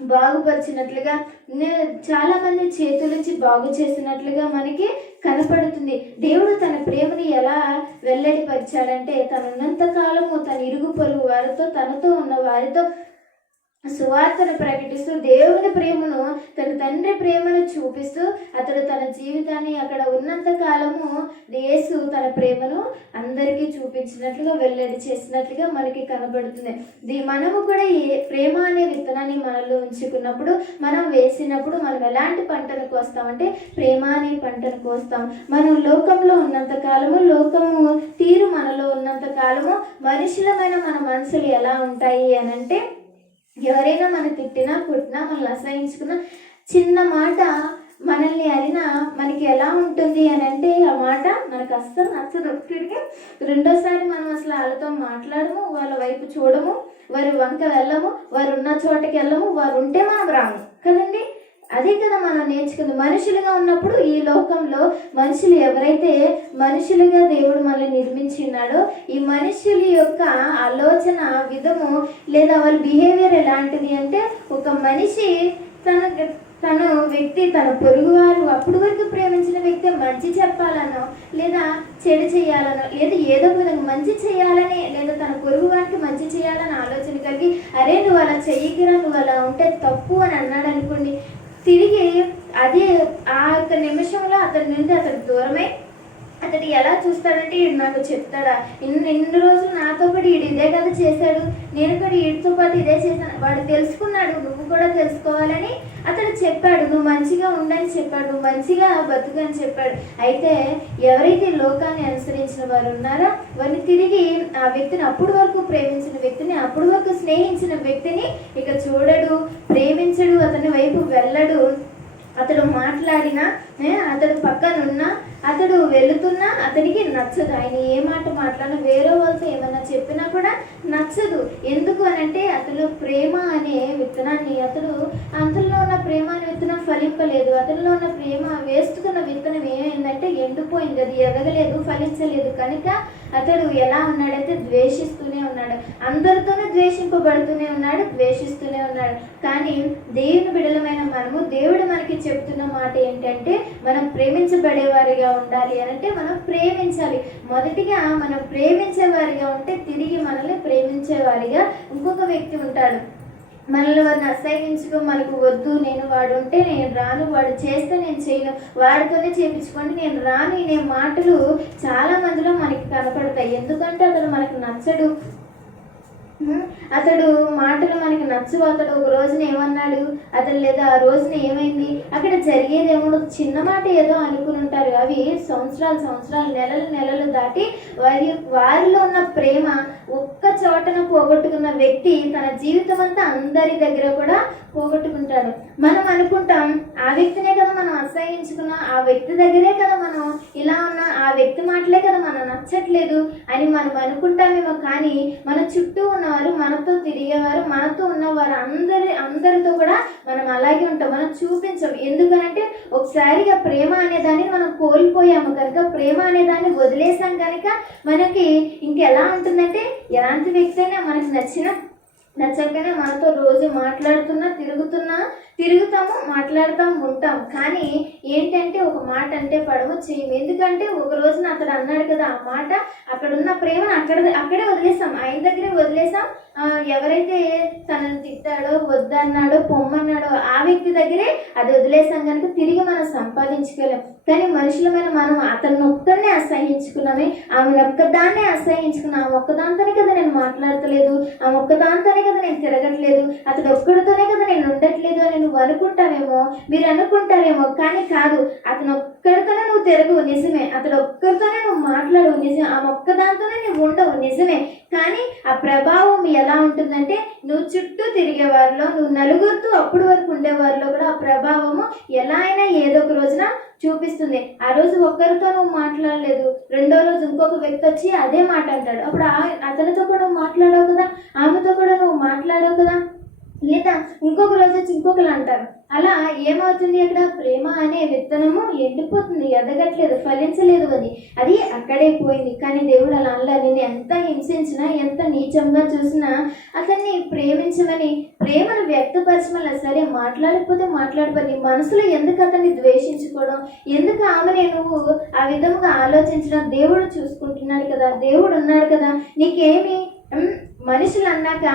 బాగుపరిచినట్లుగా, చాలా మంది చేతుల నుంచి బాగు చేసినట్లుగా మనకి కనపడుతుంది. దేవుడు తన ప్రేమని ఎలా వెల్లడిపరిచాడంటే, తనున్నంత కాలము తన ఇరుగు పొరుగు వారితో, తనతో ఉన్న వారితో సువార్తను ప్రకటిస్తూ దేవుని ప్రేమను, తన తండ్రి ప్రేమను చూపిస్తూ అతడు తన జీవితాన్ని అక్కడ ఉన్నంత కాలము యేసు తన ప్రేమను అందరికీ చూపించినట్లుగా, వెల్లడి చేసినట్లుగా మనకి కనబడుతుంది. మనము కూడా ప్రేమ అనే విత్తనాన్ని మనలో ఉంచుకున్నప్పుడు, మనం వేసినప్పుడు మనం ఎలాంటి పంటను కోస్తామంటే ప్రేమ అనే పంటను కోస్తాం. మనం లోకంలో ఉన్నంత కాలము, లోకము తీరు మనలో ఉన్నంత కాలము మనుషులమైన మన మనసులు ఎలా ఉంటాయి అని అంటే, ఎవరైనా మనం తిట్టినా, కొట్టినా, మనల్ని అసహించుకున్నా, చిన్న మాట మనల్ని అరినా మనకి ఎలా ఉంటుంది అని అంటే, ఆ మాట మనకు అస్సలు నచ్చదు. తిరిగి రెండోసారి మనం అసలు వాళ్ళతో మాట్లాడము, వాళ్ళ వైపు చూడము, వారి వంక వెళ్ళము, వారు ఉన్న చోటకి వెళ్ళము, వారు ఉంటే మనం రాము కదండి. అదే కదా మనం నేర్చుకుంది. మనుషులుగా ఉన్నప్పుడు ఈ లోకంలో మనుషులు ఎవరైతే మనుషులుగా దేవుడు మనల్ని నిర్మించినాడో, ఈ మనుషుల యొక్క ఆలోచన విధము లేదా వాళ్ళ బిహేవియర్ ఎలాంటిది అంటే, ఒక మనిషి తన వ్యక్తి, తన పొరుగువారు అప్పుడు వరకు ప్రేమించిన వ్యక్తి మంచి చెప్పాలనో, లేదా చెడు చేయాలనో, లేదా ఏదో విధంగా మంచి చేయాలని, లేదా తన పొరుగు వారికి మంచి చేయాలని ఆలోచన కలిగి, అరే నువ్వు అలా చెయ్యకిరా, నువ్వు అలా ఉంటే తప్పు అని అన్నాడు అనుకోండి, తిరిగి అదే ఆ యొక్క నిమిషంలో అతని నుండి అతడు దూరమై అతడు ఎలా చూస్తాడంటే, ఈడు నాకు చెప్తాడా, ఇన్ని రోజులు నాతో పాటు ఈడు ఇదే కదా చేశాడు, నేను కూడా వీడితో పాటు ఇదే చేశాను. వాడు తెలుసుకున్నాడు, నువ్వు కూడా తెలుసుకోవాలని అతడు చెప్పాడు, నువ్వు మంచిగా ఉండని చెప్పాడు, నువ్వు మంచిగా బతుకు అని చెప్పాడు. అయితే ఎవరైతే లోకాన్ని అనుసరించిన వారు ఉన్నారో వారిని తిరిగి ఆ వ్యక్తిని, అప్పుడు వరకు ప్రేమించిన వ్యక్తిని, అప్పుడు వరకు స్నేహించిన వ్యక్తిని ఇక చూడడు, ప్రేమించడు, అతని వైపు వెళ్ళడు. అతడు మాట్లాడినా, అతడు పక్కనున్నా, అతడు వెళుతున్నా అతడికి నచ్చదు. ఆయన ఏ మాట మాట్లాడినా, వేరే వాళ్ళతో ఏమన్నా చెప్పినా కూడా నచ్చదు. ఎందుకు అనంటే అతడు ప్రేమ అనే విత్తనాన్ని, అతనిలో ఉన్న ప్రేమ అనే విత్తనం ఫలింపలేదు. అతనిలో ఉన్న ప్రేమ వేస్తున్న విత్తనం ఏమైందంటే ఎండిపోయింది, అది ఎదగలేదు, ఫలించలేదు. కనుక అతడు ఎలా ఉన్నాడంటే ద్వేషిస్తూనే ఉన్నాడు, అందరితోనే ద్వేషింపబడుతూనే ఉన్నాడు, ద్వేషిస్తూనే ఉన్నాడు. కానీ దేవుని బిడ్డలమైన మనము, దేవుడు మనకి చెప్తున్న మాట ఏంటంటే మనం ప్రేమించబడేవారిగా ఉండాలి అనంటే మనం ప్రేమించాలి. మొదటిగా మనం ప్రేమించేవారిగా ఉంటే తిరిగి మనల్ని ప్రేమించేవారిగా ఇంకొక వ్యక్తి ఉంటాడు. మనల్ని వారిని అసహించుకో, మనకు వద్దు, నేను వాడు ఉంటే నేను రాను, వాడు చేస్తే నేను చేయను, వాడితోనే చేయించుకోండి, నేను రాను అనే మాటలు చాలా మందిలో మనకి కనపడతాయి. ఎందుకంటే అతడు మనకు నచ్చడు, అతడు మాటలు మనకి నచ్చవు. అతడు ఒక రోజున ఏమన్నాడు, అతడు లేదా ఆ రోజున ఏమైంది, అక్కడ జరిగేదేమో చిన్న మాట ఏదో అనుకుని ఉంటారు. అవి సంవత్సరాలు నెలలు దాటి వారిలో ఉన్న ప్రేమ ఒక్క చోటన పోగొట్టుకున్న వ్యక్తి తన జీవితం అంతా అందరి దగ్గర కూడా పోగొట్టుకుంటాడు. మనం అనుకుంటాం ఆ వ్యక్తినే కదా మనం అసహించుకున్నాం, ఆ వ్యక్తి దగ్గరే కదా మనం ఇలా ఉన్నా, ఆ వ్యక్తి మాటలే కదా మనం నచ్చట్లేదు అని మనం అనుకుంటామేమో. కానీ మన చుట్టూ ఉన్నవారు, మనతో తిరిగేవారు, మనతో ఉన్నవారు అందరితో కూడా మనం అలాగే ఉంటాం, మనం చూపించాం. ఎందుకనంటే ఒకసారిగా ప్రేమ అనే దాన్ని మనం కోల్పోయాము కనుక, ప్రేమ అనే దాన్ని వదిలేసాం కనుక మనకి ఇంకెలా ఉంటుందంటే ఎలాంటి వ్యక్తి అయినా మనకు నచ్చకనే మనతో రోజు మాట్లాడుతున్నా, తిరుగుతాము, ఉంటాం. కానీ ఏంటంటే ఒక మాట అంటే పడము చేయము. ఎందుకంటే ఒక రోజున అతడు అన్నాడు కదా, ఆ మాట అక్కడున్న ప్రేమను అక్కడే వదిలేసాం, ఆయన దగ్గరే వదిలేసాం. ఎవరైతే తనని తిట్టాడో, వద్దన్నాడో, పొమ్మన్నాడో ఆ వ్యక్తి దగ్గరే అది వదిలేసాం కనుక తిరిగి మనం సంపాదించుకోలేం. కానీ మనుషులమైన మనం అతన్ని ఒక్కరినే అసహించుకున్నామే, ఆమెను ఒక్కదాన్నే అసహించుకున్నాం. ఆమె ఒక్కదాంతోనే కదా నేను మాట్లాడతలేదు, ఆమె ఒక్కదాంతోనే కదా నేను తిరగట్లేదు, అతడు ఒక్కడితోనే కదా నేను ఉండట్లేదు అని నువ్వు అనుకుంటావేమో, మీరు అనుకుంటారేమో. కానీ కాదు, అతను ఒక్కడితోనే నువ్వు తిరగవు నిజమే, అతడు ఒక్కరితోనే నువ్వు మాట్లాడవు నిజమే, ఆమె ఒక్కదాంతోనే నువ్వు ఉండవు నిజమే. కానీ ఆ ప్రభావం ఎలా ఉంటుందంటే నువ్వు చుట్టూ తిరిగేవారిలో, నువ్వు నలుగురితో అప్పుడు వరకు ఉండేవారిలో కూడా ఆ ప్రభావము ఎలా అయినా ఏదో ఒక రోజున చూపిస్తుంది. ఆ రోజు ఒక్కరితో నువ్వు మాట్లాడలేదు, రెండో రోజు ఇంకొక వ్యక్తి వచ్చి అదే మాట అంటాడు. అప్పుడు అతనితో కూడా నువ్వు మాట్లాడవు కదా, ఆమెతో కూడా నువ్వు మాట్లాడవు కదా, లేదా ఇంకొక రోజు వచ్చి ఇంకొకరు అంటారు. అలా ఏమవుతుంది, అక్కడ ప్రేమ అనే విత్తనము ఎండిపోతుంది, ఎదగట్లేదు, ఫలించలేదు, అది అక్కడే పోయింది. కానీ దేవుడు అలా అనలా. నేను ఎంత హింసించినా, ఎంత నీచంగా చూసినా అతన్ని ప్రేమించమని, ప్రేమను వ్యక్తపరచమని. సరే మాట్లాడకపోతే నీ మనసులో ఎందుకు అతన్ని ద్వేషించుకోవడం, ఎందుకు ఆమెనే నువ్వు ఆ విధముగా ఆలోచించడం? దేవుడు చూసుకుంటున్నాడు కదా, దేవుడు ఉన్నాడు కదా. నీకేమి మనుషులు అన్నాక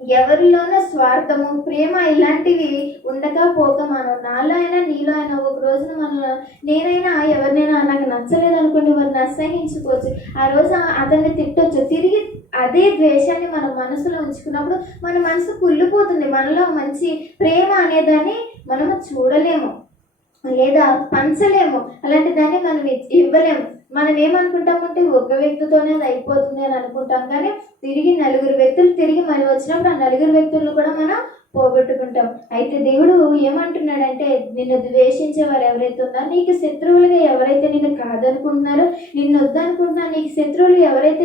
ఎవరిలోనూ స్వార్థము, ప్రేమ ఇలాంటివి ఉండకపోక మనం నాలో అయినా నీలో అయినా ఒక రోజున నేనైనా ఎవరినైనా నాకు నచ్చలేదు అనుకోండి, వారిని అసహించుకోవచ్చు, ఆ రోజు అతన్ని తిట్టొచ్చు. తిరిగి అదే ద్వేషాన్ని మన మనసులో ఉంచుకున్నప్పుడు మన మనసు కుళ్ళిపోతుంది, మనలో మంచి ప్రేమ అనేదాన్ని మనము చూడలేము లేదా పంచలేము, అలాంటి దాన్ని మనం ఇవ్వలేము. మనం ఏమనుకుంటామంటే ఒక వ్యక్తితోనే అది అయిపోతుంది అని అనుకుంటాం. కానీ తిరిగి నలుగురు వ్యక్తులు తిరిగి మరి వచ్చినప్పుడు ఆ నలుగురు వ్యక్తులను కూడా మనం పోగొట్టుకుంటాం. అయితే దేవుడు ఏమంటున్నాడంటే, నిన్ను ద్వేషించే వారు ఎవరైతే ఉన్నారో, నీకు శత్రువులుగా ఎవరైతే నిన్ను కాదనుకుంటున్నారో, నిన్ను వద్దనుకుంటున్నారో, నీకు శత్రువులు ఎవరైతే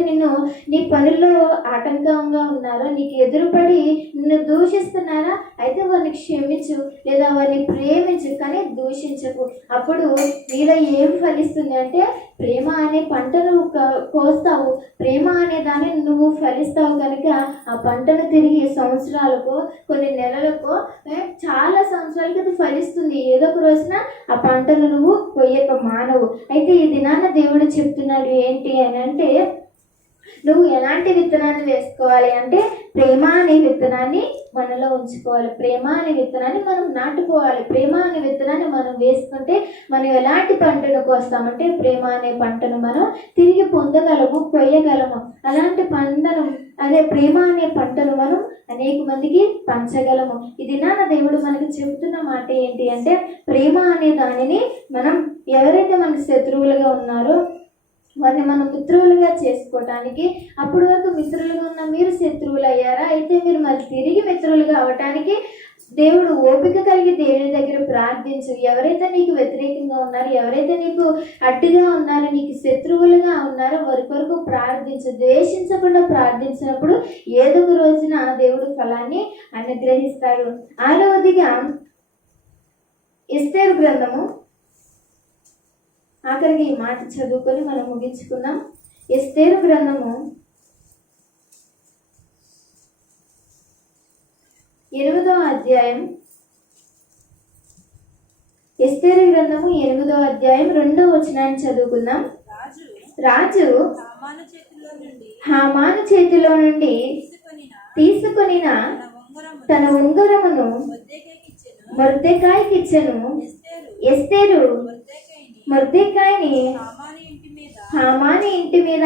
నీ పనుల్లో ఆటంకంగా ఉన్నారో, నీకు ఎదురుపడి నిన్ను దూషిస్తున్నారా, అయితే వారిని క్షమించు లేదా వారిని ప్రేమించు, కానీ దూషించకు. అప్పుడు నీలో ఏం ఫలిస్తుంది అంటే ప్రేమ అనే పంటను కోస్తావు, ప్రేమ అనే దాన్ని నువ్వు ఫలిస్తావు. కనుక ఆ పంటను తిరిగి సంవత్సరాలకో, కొన్ని నెలలకో, చాలా సంవత్సరాలకి అది ఫలిస్తుంది. ఏదో ఒక రోజున ఆ పంటను నువ్వు కొయ్యక మానవు. అయితే ఈ దినాన దేవుడు చెప్తున్నాడు ఏంటి అని అంటే, నువ్వు ఎలాంటి విత్తనాన్ని వేసుకోవాలి అంటే ప్రేమ అనే విత్తనాన్ని మనలో ఉంచుకోవాలి, ప్రేమ అనే విత్తనాన్ని మనం నాటుకోవాలి. ప్రేమ అనే విత్తనాన్ని మనం వేసుకుంటే మనం ఎలాంటి పంటను కోస్తామంటే ప్రేమ అనే పంటను మనం తిరిగి పొందగలము, కొయ్యగలము. అలాంటి పంటను, అదే ప్రేమ అనే పంటను మనం అనేక మందికి పంచగలము. ఇది నా దేవుడు మనకి చెబుతున్న మాట ఏంటి అంటే, ప్రేమ అనే దానిని మనం ఎవరైతే మనకి శత్రువులుగా ఉన్నారో వారిని మనం మిత్రులుగా చేసుకోవటానికి, అప్పటి వరకు మిత్రులుగా ఉన్న మీరు శత్రువులు అయ్యారా, అయితే మీరు మరి తిరిగి మిత్రులుగా అవటానికి దేవుడు ఓపిక కలిగి దేవుని దగ్గర ప్రార్థించు. ఎవరైతే నీకు వ్యతిరేకంగా ఉన్నారో, ఎవరైతే నీకు అడ్డుగా ఉన్నారో, నీకు శత్రువులుగా ఉన్నారో వారి కొరకు ప్రార్థించు. ద్వేషించకుండా ప్రార్థించినప్పుడు ఏదో ఒక రోజున దేవుడు ఫలాన్ని అనుగ్రహిస్తాడు. 6వదిగా ఎస్తేరు గ్రంథము, ఆఖరికి ఈ మాట చదువుకొని మనం ముగించుకుందాం. ఎస్తేరు గ్రంథము 8వ అధ్యాయం, ఎస్తేరు గ్రంథము 8వ అధ్యాయం 2వ వచనాన్ని చదువుకుందాం. రాజు హామాను చేతిలో నుండి తీసుకొనిన తన ఉంగరమును మొర్దెకాయికి ఇచ్చెను. ఎస్తేరు మొర్దెకాయిని హామాను ఇంటి మీద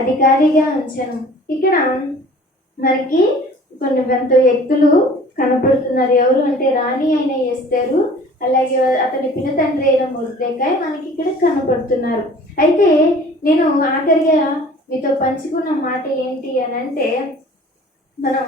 అధికారిగా ఉంచెను. ఇక్కడ మనకి కొన్ని వ్యక్తులు కనపడుతున్నారు. ఎవరు అంటే రాణి అయిన ఎస్తేరు, అలాగే అతని పినతండ్రి అయిన మొర్దెకాయి మనకి ఇక్కడ కనపడుతున్నారు. అయితే నేను ఆఖరిగా మీతో పంచుకున్న మాట ఏంటి అని అంటే, మనం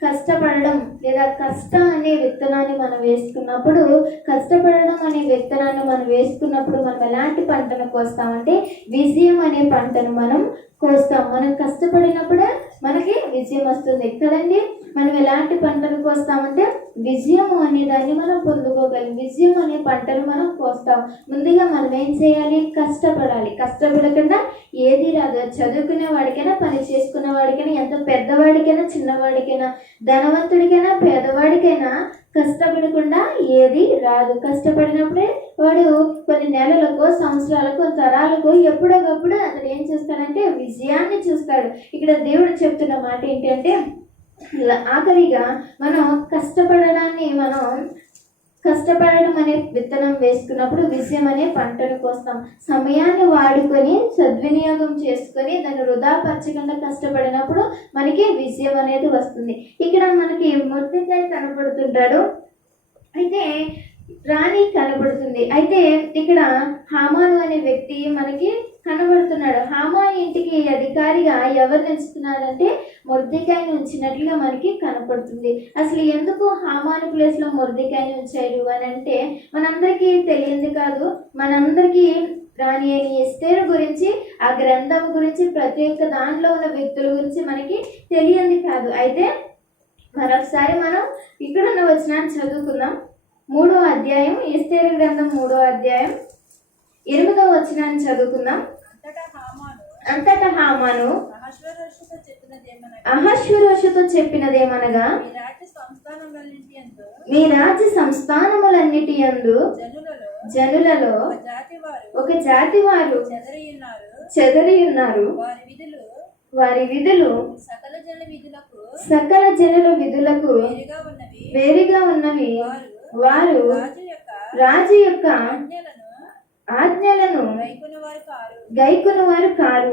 కష్టపడడం లేదా కష్టం అనే విత్తనాన్ని మనం వేసుకున్నప్పుడు, కష్టపడడం అనే విత్తనాన్ని మనం వేసుకున్నప్పుడు మనం ఎలాంటి పంటను కోస్తామంటే విజయం అనే పంటను మనం కోస్తాం. మనం కష్టపడినప్పుడే మనకి విజయం వస్తుంది కదండి. మనం ఎలాంటి పంటను కోస్తామంటే విజయము అనే దాన్ని మనం పొందుకోగలం. విజయం అనే పంటను మనం కోస్తాం. ముందుగా మనం ఏం చేయాలి? కష్టపడాలి. కష్టపడకుండా ఏది రాదు. చదువుకునే వాడికైనా, పని చేసుకునే వాడికైనా, ఎంత పెద్దవాడికైనా, చిన్నవాడికైనా, ధనవంతుడికైనా, పేదవాడికైనా కష్టపడకుండా ఏది రాదు. కష్టపడినప్పుడే వాడు కొన్ని నెలలకు, సంవత్సరాలకు, తరాలకు ఎప్పుడోకప్పుడు అతను ఏం చేస్తాడంటే విజయాన్ని చూస్తాడు. ఇక్కడ దేవుడు చెప్తున్న మాట ఏంటి అంటే, ఆఖరిగా మనం కష్టపడడం అనే విత్తనం వేసుకున్నప్పుడు విజయం అనే పంటను కోస్తాం. సమయాన్ని వాడుకొని సద్వినియోగం చేసుకొని దాన్ని వృధాపరచకుండా కష్టపడినప్పుడు మనకి విజయం అనేది వస్తుంది. ఇక్కడ మనకి మొర్దెకాయి కనపడుతుంటాడు, అయితే రాణి కనబడుతుంది. అయితే ఇక్కడ హామాను అనే వ్యక్తి మనకి కనబడుతున్నాడు. హామాను ఇంటికి అధికారిగా ఎవరిని ఉంచుతున్నాడంటే మొర్దెకాయిని ఉంచినట్లుగా మనకి కనపడుతుంది. అసలు ఎందుకు హామాను ప్లేస్లో మొర్దెకాయిని ఉంచారు అని అంటే మనందరికీ తెలియంది కాదు. మనందరికీ రాణి అయిన ఎస్తేరు గురించి, ఆ గ్రంథం గురించి, ప్రతి ఒక్క దాంట్లో ఉన్న వ్యక్తుల గురించి మనకి తెలియంది కాదు. అయితే మరొకసారి మనం ఇక్కడ ఉన్న వచనాన్ని చదువుకుందాం. 3వ అధ్యాయం, ఎస్తేరు గ్రంథం 3వ అధ్యాయం 8వ వచనాన్ని చదువుకుందాం. అంతటా హామాను అహష్వేరోషుతో చెప్పినదేమనగా, మీ రాజ్య సంస్థానములన్నిటి యందు జనులలో ఒక జాతి వారు చెదరి ఉన్నారు. వారి విధులు సకల జనుల విధులకు వేరుగా ఉన్నవి. వారు రాజు యొక్క ఆజ్ఞలను గైకొను వారు కారు.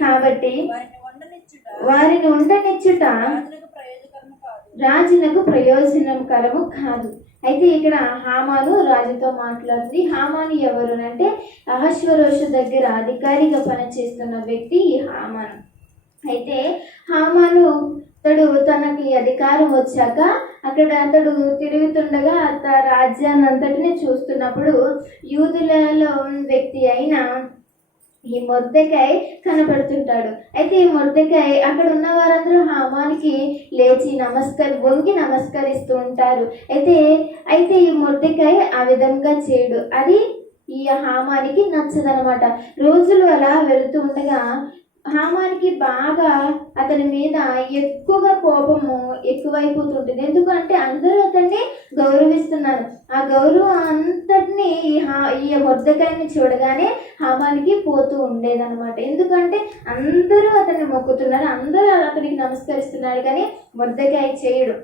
కాబట్టి వారిని ఉండనిచ్చుట రాజునకు ప్రయోజనకరము కాదు. అయితే ఇక్కడ హామాను రాజుతో మాట్లాడుతుంది. హామాను ఎవరు అంటే అహష్వేరోషు దగ్గర అధికారిగా పనిచేస్తున్న వ్యక్తి ఈ హామాను. అయితే హామాను తనకి అధికారం వచ్చాక అక్కడ అతడు తిరుగుతుండగా రాజ్యాన్ని అంతటిని చూస్తున్నప్పుడు యూదులలో వ్యక్తి అయిన ఈ మొర్దెకాయి కనపడుతుంటాడు. అయితే ఈ మొర్దెకాయి అక్కడ ఉన్న వారందరూ హామానికి లేచి వంగి నమస్కరిస్తూ ఉంటారు. అయితే ఈ మొర్దెకాయి ఆ విధంగా చేయడు. అది ఈ హామానికి నచ్చదనమాట. రోజులు అలా వెళుతూ ఉండగా హామానికి బాగా అతని మీద ఎక్కువగా కోపము ఎక్కువైపోతుంటుంది. ఎందుకంటే అందరూ అతన్ని గౌరవిస్తున్నారు. ఆ గౌరవం అంతటినీ ఈ మొర్దెకాయిని చూడగానే హామానికి పోతూ ఉండేదన్నమాట. ఎందుకంటే అందరూ అతన్ని మొక్కుతున్నారు, అందరూ అతనికి నమస్కరిస్తున్నారు, కానీ మొర్దెకాయి చేయడు.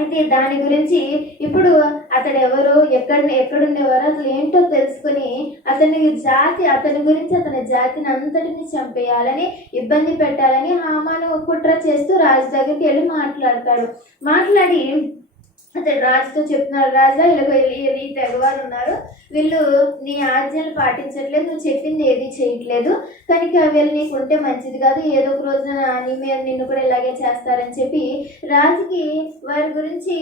అయితే దాని గురించి ఇప్పుడు అతడు ఎవరు, ఎక్కడుండేవారు, అసలు ఏంటో తెలుసుకుని అతని గురించి అతని జాతిని అంతటిని చంపేయాలని, ఇబ్బంది పెట్టాలని హామాను కుట్ర చేస్తూ రాజు దగ్గరికి వెళ్ళి మాట్లాడి అతడు రాజుతో చెప్తున్నాడు, రాజా ఇలా ఈ తెగవారు ఉన్నారు, వీళ్ళు నీ ఆజ్ఞలు పాటించట్లేదు, నువ్వు చెప్పింది ఏది చేయట్లేదు, కనుక వీళ్ళు నీకు ఉంటే మంచిది కాదు, ఏదో ఒక రోజున నీ మీద నిన్ను కూడా ఇలాగే చేస్తారని చెప్పి రాజుకి వారి గురించి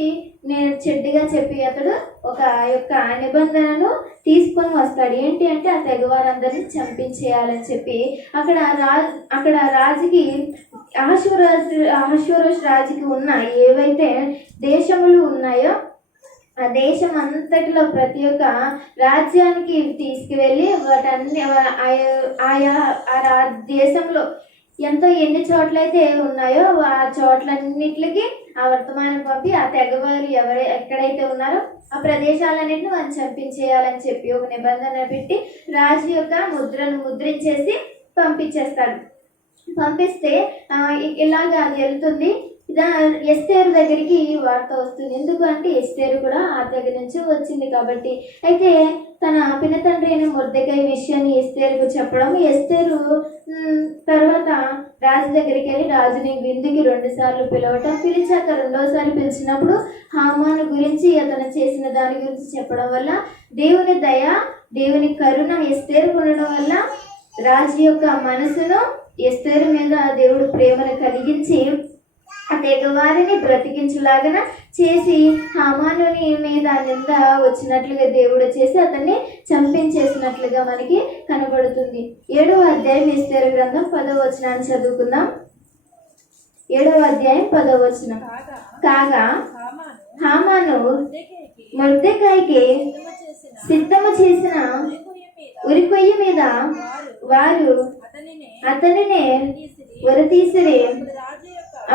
నేను చెడ్డగా చెప్పి అతడు ఒక యొక్క నిబంధనను తీసుకొని వస్తాడు. ఏంటి అంటే ఆ తెగవారందరినీ చంపించేయాలని చెప్పి అక్కడ రాజుకి అహష్వేరోషు రాజుకి ఉన్న ఏవైతే దేశములు ఉన్నాయో ఆ దేశం అంతటిలో ప్రతి ఒక్క రాజ్యానికి తీసుకువెళ్ళి వాటన్ని ఆయా దేశంలో ఎన్ని చోట్లయితే ఉన్నాయో ఆ చోట్లన్నిటికి ఆ వర్తమానం పంపి ఆ తెగవారు ఎక్కడైతే ఉన్నారో ఆ ప్రదేశాలన్నింటిని మనం చంపించేయాలని చెప్పి ఒక నిబంధన పెట్టి రాజు యొక్క ముద్రను ముద్రించేసి పంపించేస్తాడు. పంపిస్తే ఇలాగా అది వెళ్తుంది. ఎస్తేరు దగ్గరికి వార్త వస్తుంది. ఎందుకంటే ఎస్తేరు కూడా ఆ దగ్గర నుంచి వచ్చింది కాబట్టి. అయితే తన పినతండ్రి అయిన మొర్దెకై విషయాన్ని ఎస్తేరుకు చెప్పడం, ఎస్తేరు తర్వాత రాజు దగ్గరికి వెళ్ళి రాజుని విందుకి 2 సార్లు పిలవటం, పిలిచాక 2వ సారి పిలిచినప్పుడు హామాను గురించి అతను చేసిన దాని గురించి చెప్పడం వల్ల దేవుని దయ దేవుని కరుణ ఎస్తేరుకు ఉండడం వల్ల రాజు యొక్క మనసును ఎస్తేరు మీద దేవుడు ప్రేమను కలిగించి ఆ తెగవారిని బ్రతికించులాగా చేసి హామానుని మీద నింద వచ్చినట్లుగా దేవుడు చేసి అతన్ని చంపించేసినట్లుగా మనకి కనబడుతుంది. 7వ అధ్యాయం ఎస్తేరు గ్రంథం 10వ వచనాన్ని చదువుకుందాం. 7వ అధ్యాయం 10వ వచనం. కాగా హామాను మొర్దెకైకి సిద్ధము చేసిన ఉరికొయ్య మీద వారు అతనినే ఉరితీసిరి.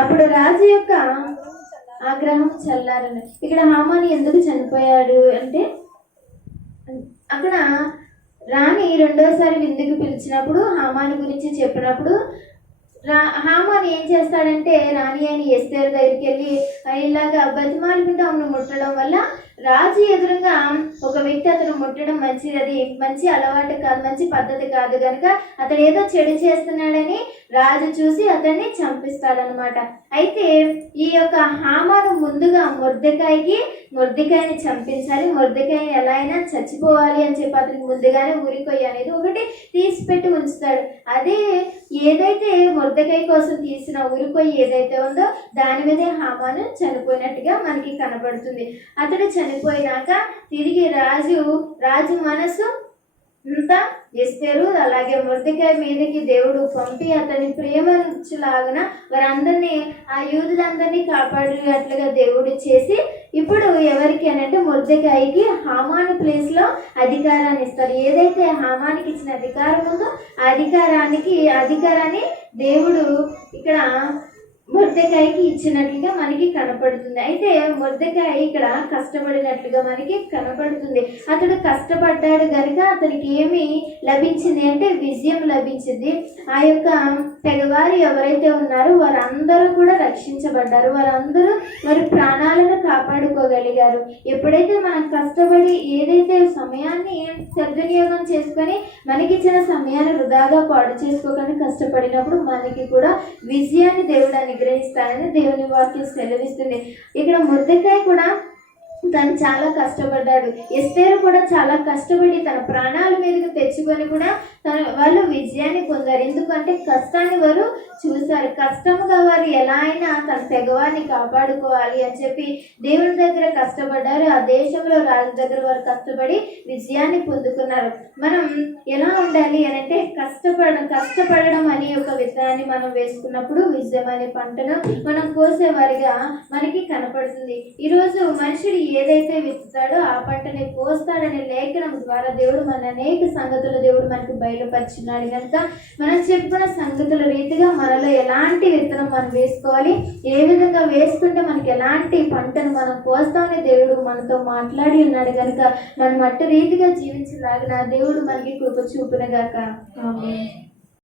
అప్పుడు రాజు యొక్క ఆగ్రహం చల్లారని. ఇక్కడ హామాను ఎందుకు చనిపోయాడు అంటే అక్కడ రాణి 2వ సారి విందుకు పిలిచినప్పుడు హామాను గురించి చెప్పినప్పుడు హామాను ఏం చేస్తాడంటే రాణి అయిన ఎస్తేరు దగ్గరికి వెళ్ళి ఇలాగా బతిమాలుకుంటూ ఆమెను ముట్టడం వల్ల రాజు ఎదురుగా ఒక వ్యక్తి అతను ముట్టడం అది మంచి అలవాటు కాదు, మంచి పద్ధతి కాదు కనుక అతడు ఏదో చెడు చేస్తున్నాడని రాజు చూసి అతన్ని చంపిస్తాడనమాట. అయితే ఈ యొక్క హామాను ముందుగా మొర్దెకాయిని చంపించాలి, మొర్దెకాయిని ఎలా అయినా చచ్చిపోవాలి అని చెప్పి అతనికి ముందుగానే ఉరికొయ్య అనేది ఒకటి తీసిపెట్టి ఉంచుతాడు. అదే ఏదైతే మొర్దెకాయ కోసం తీసిన ఉరికొయ్య ఏదైతే ఉందో దాని మీదే హామాను చనిపోయినట్టుగా మనకి కనబడుతుంది. అతడు చనిపోయినాక తిరిగి రాజు మనసు అంతా ఎస్తేరు అలాగే మొర్దెకాయ మీదకి దేవుడు పంపి అతని ప్రేమించులాగన వారందరినీ ఆ యూదులందరినీ కాపాడేట్లుగా దేవుడు చేసి ఇప్పుడు ఎవరికి అనంటే మొర్దెకాయకి హామాను ప్లేస్లో అధికారాన్ని ఇస్తారు. ఏదైతే హామానికి ఇచ్చిన అధికారం ఉందో ఆ అధికారాన్ని దేవుడు ఇక్కడ మొర్దెకాయకి ఇచ్చినట్లుగా మనకి కనపడుతుంది. అయితే మొర్దెకాయ ఇక్కడ కష్టపడినట్లుగా మనకి కనపడుతుంది. అతడు కష్టపడ్డాడు కనుక అతనికి ఏమి లభించింది అంటే విజయం లభించింది. ఆ యొక్క తెగవారు ఎవరైతే ఉన్నారో వారందరూ కూడా రక్షించబడ్డారు, వారందరూ వారి ప్రాణాలను కాపాడుకోగలిగారు. ఎప్పుడైతే మనం కష్టపడి ఏదైతే సమయాన్ని సద్వినియోగం చేసుకొని మనకిచ్చిన సమయాన్ని వృధాగా పాడు చేసుకోకుండా కష్టపడినప్పుడు మనకి కూడా విజయాన్ని దేవుడు అనుగ్రహిస్తానని దేవుని వాక్యం సెలవిస్తుంది. ఇక్కడ మొర్దెకాయ కూడా తను చాలా కష్టపడ్డాడు. ఎస్తేరు కూడా చాలా కష్టపడి తన ప్రాణాల మీదకు తెచ్చుకొని కూడా వాళ్ళు విజయాన్ని పొందారు. ఎందుకంటే కష్టాన్ని వారు చూశారు. కష్టముగా వారు ఎలా అయినా తన తెగవారిని కాపాడుకోవాలి అని చెప్పి దేవుని దగ్గర కష్టపడ్డారు. ఆ దేశంలో రాజు దగ్గర వారు కష్టపడి విజయాన్ని పొందుకున్నారు. మనం ఎలా ఉండాలి అని అంటే కష్టపడడం అనే ఒక విత్తనాన్ని మనం వేసుకున్నప్పుడు విజయం అనే పంటను మనం కోసేవారిగా మనకి కనపడుతుంది. ఈరోజు మనుషుడు ఏదైతే విత్తుతాడో ఆ పంటని కోస్తాడనే లేఖనం ద్వారా దేవుడు మన అనేక సంగతులు దేవుడు మనకు బయలుపరిచినాడు కనుక మనం చెప్పుకున్న సంగతుల రీతిగా మనలో ఎలాంటి విత్తనం మనం వేసుకోవాలి, ఏ విధంగా వేసుకుంటే మనకి ఎలాంటి పంటను మనం కోస్తామని దేవుడు మనతో మాట్లాడి ఉన్నాడు కనుక మనం అట్టి రీతిగా జీవించలాగిన దేవుడు మనకి కృప చూపునగాక. ఆమేన్.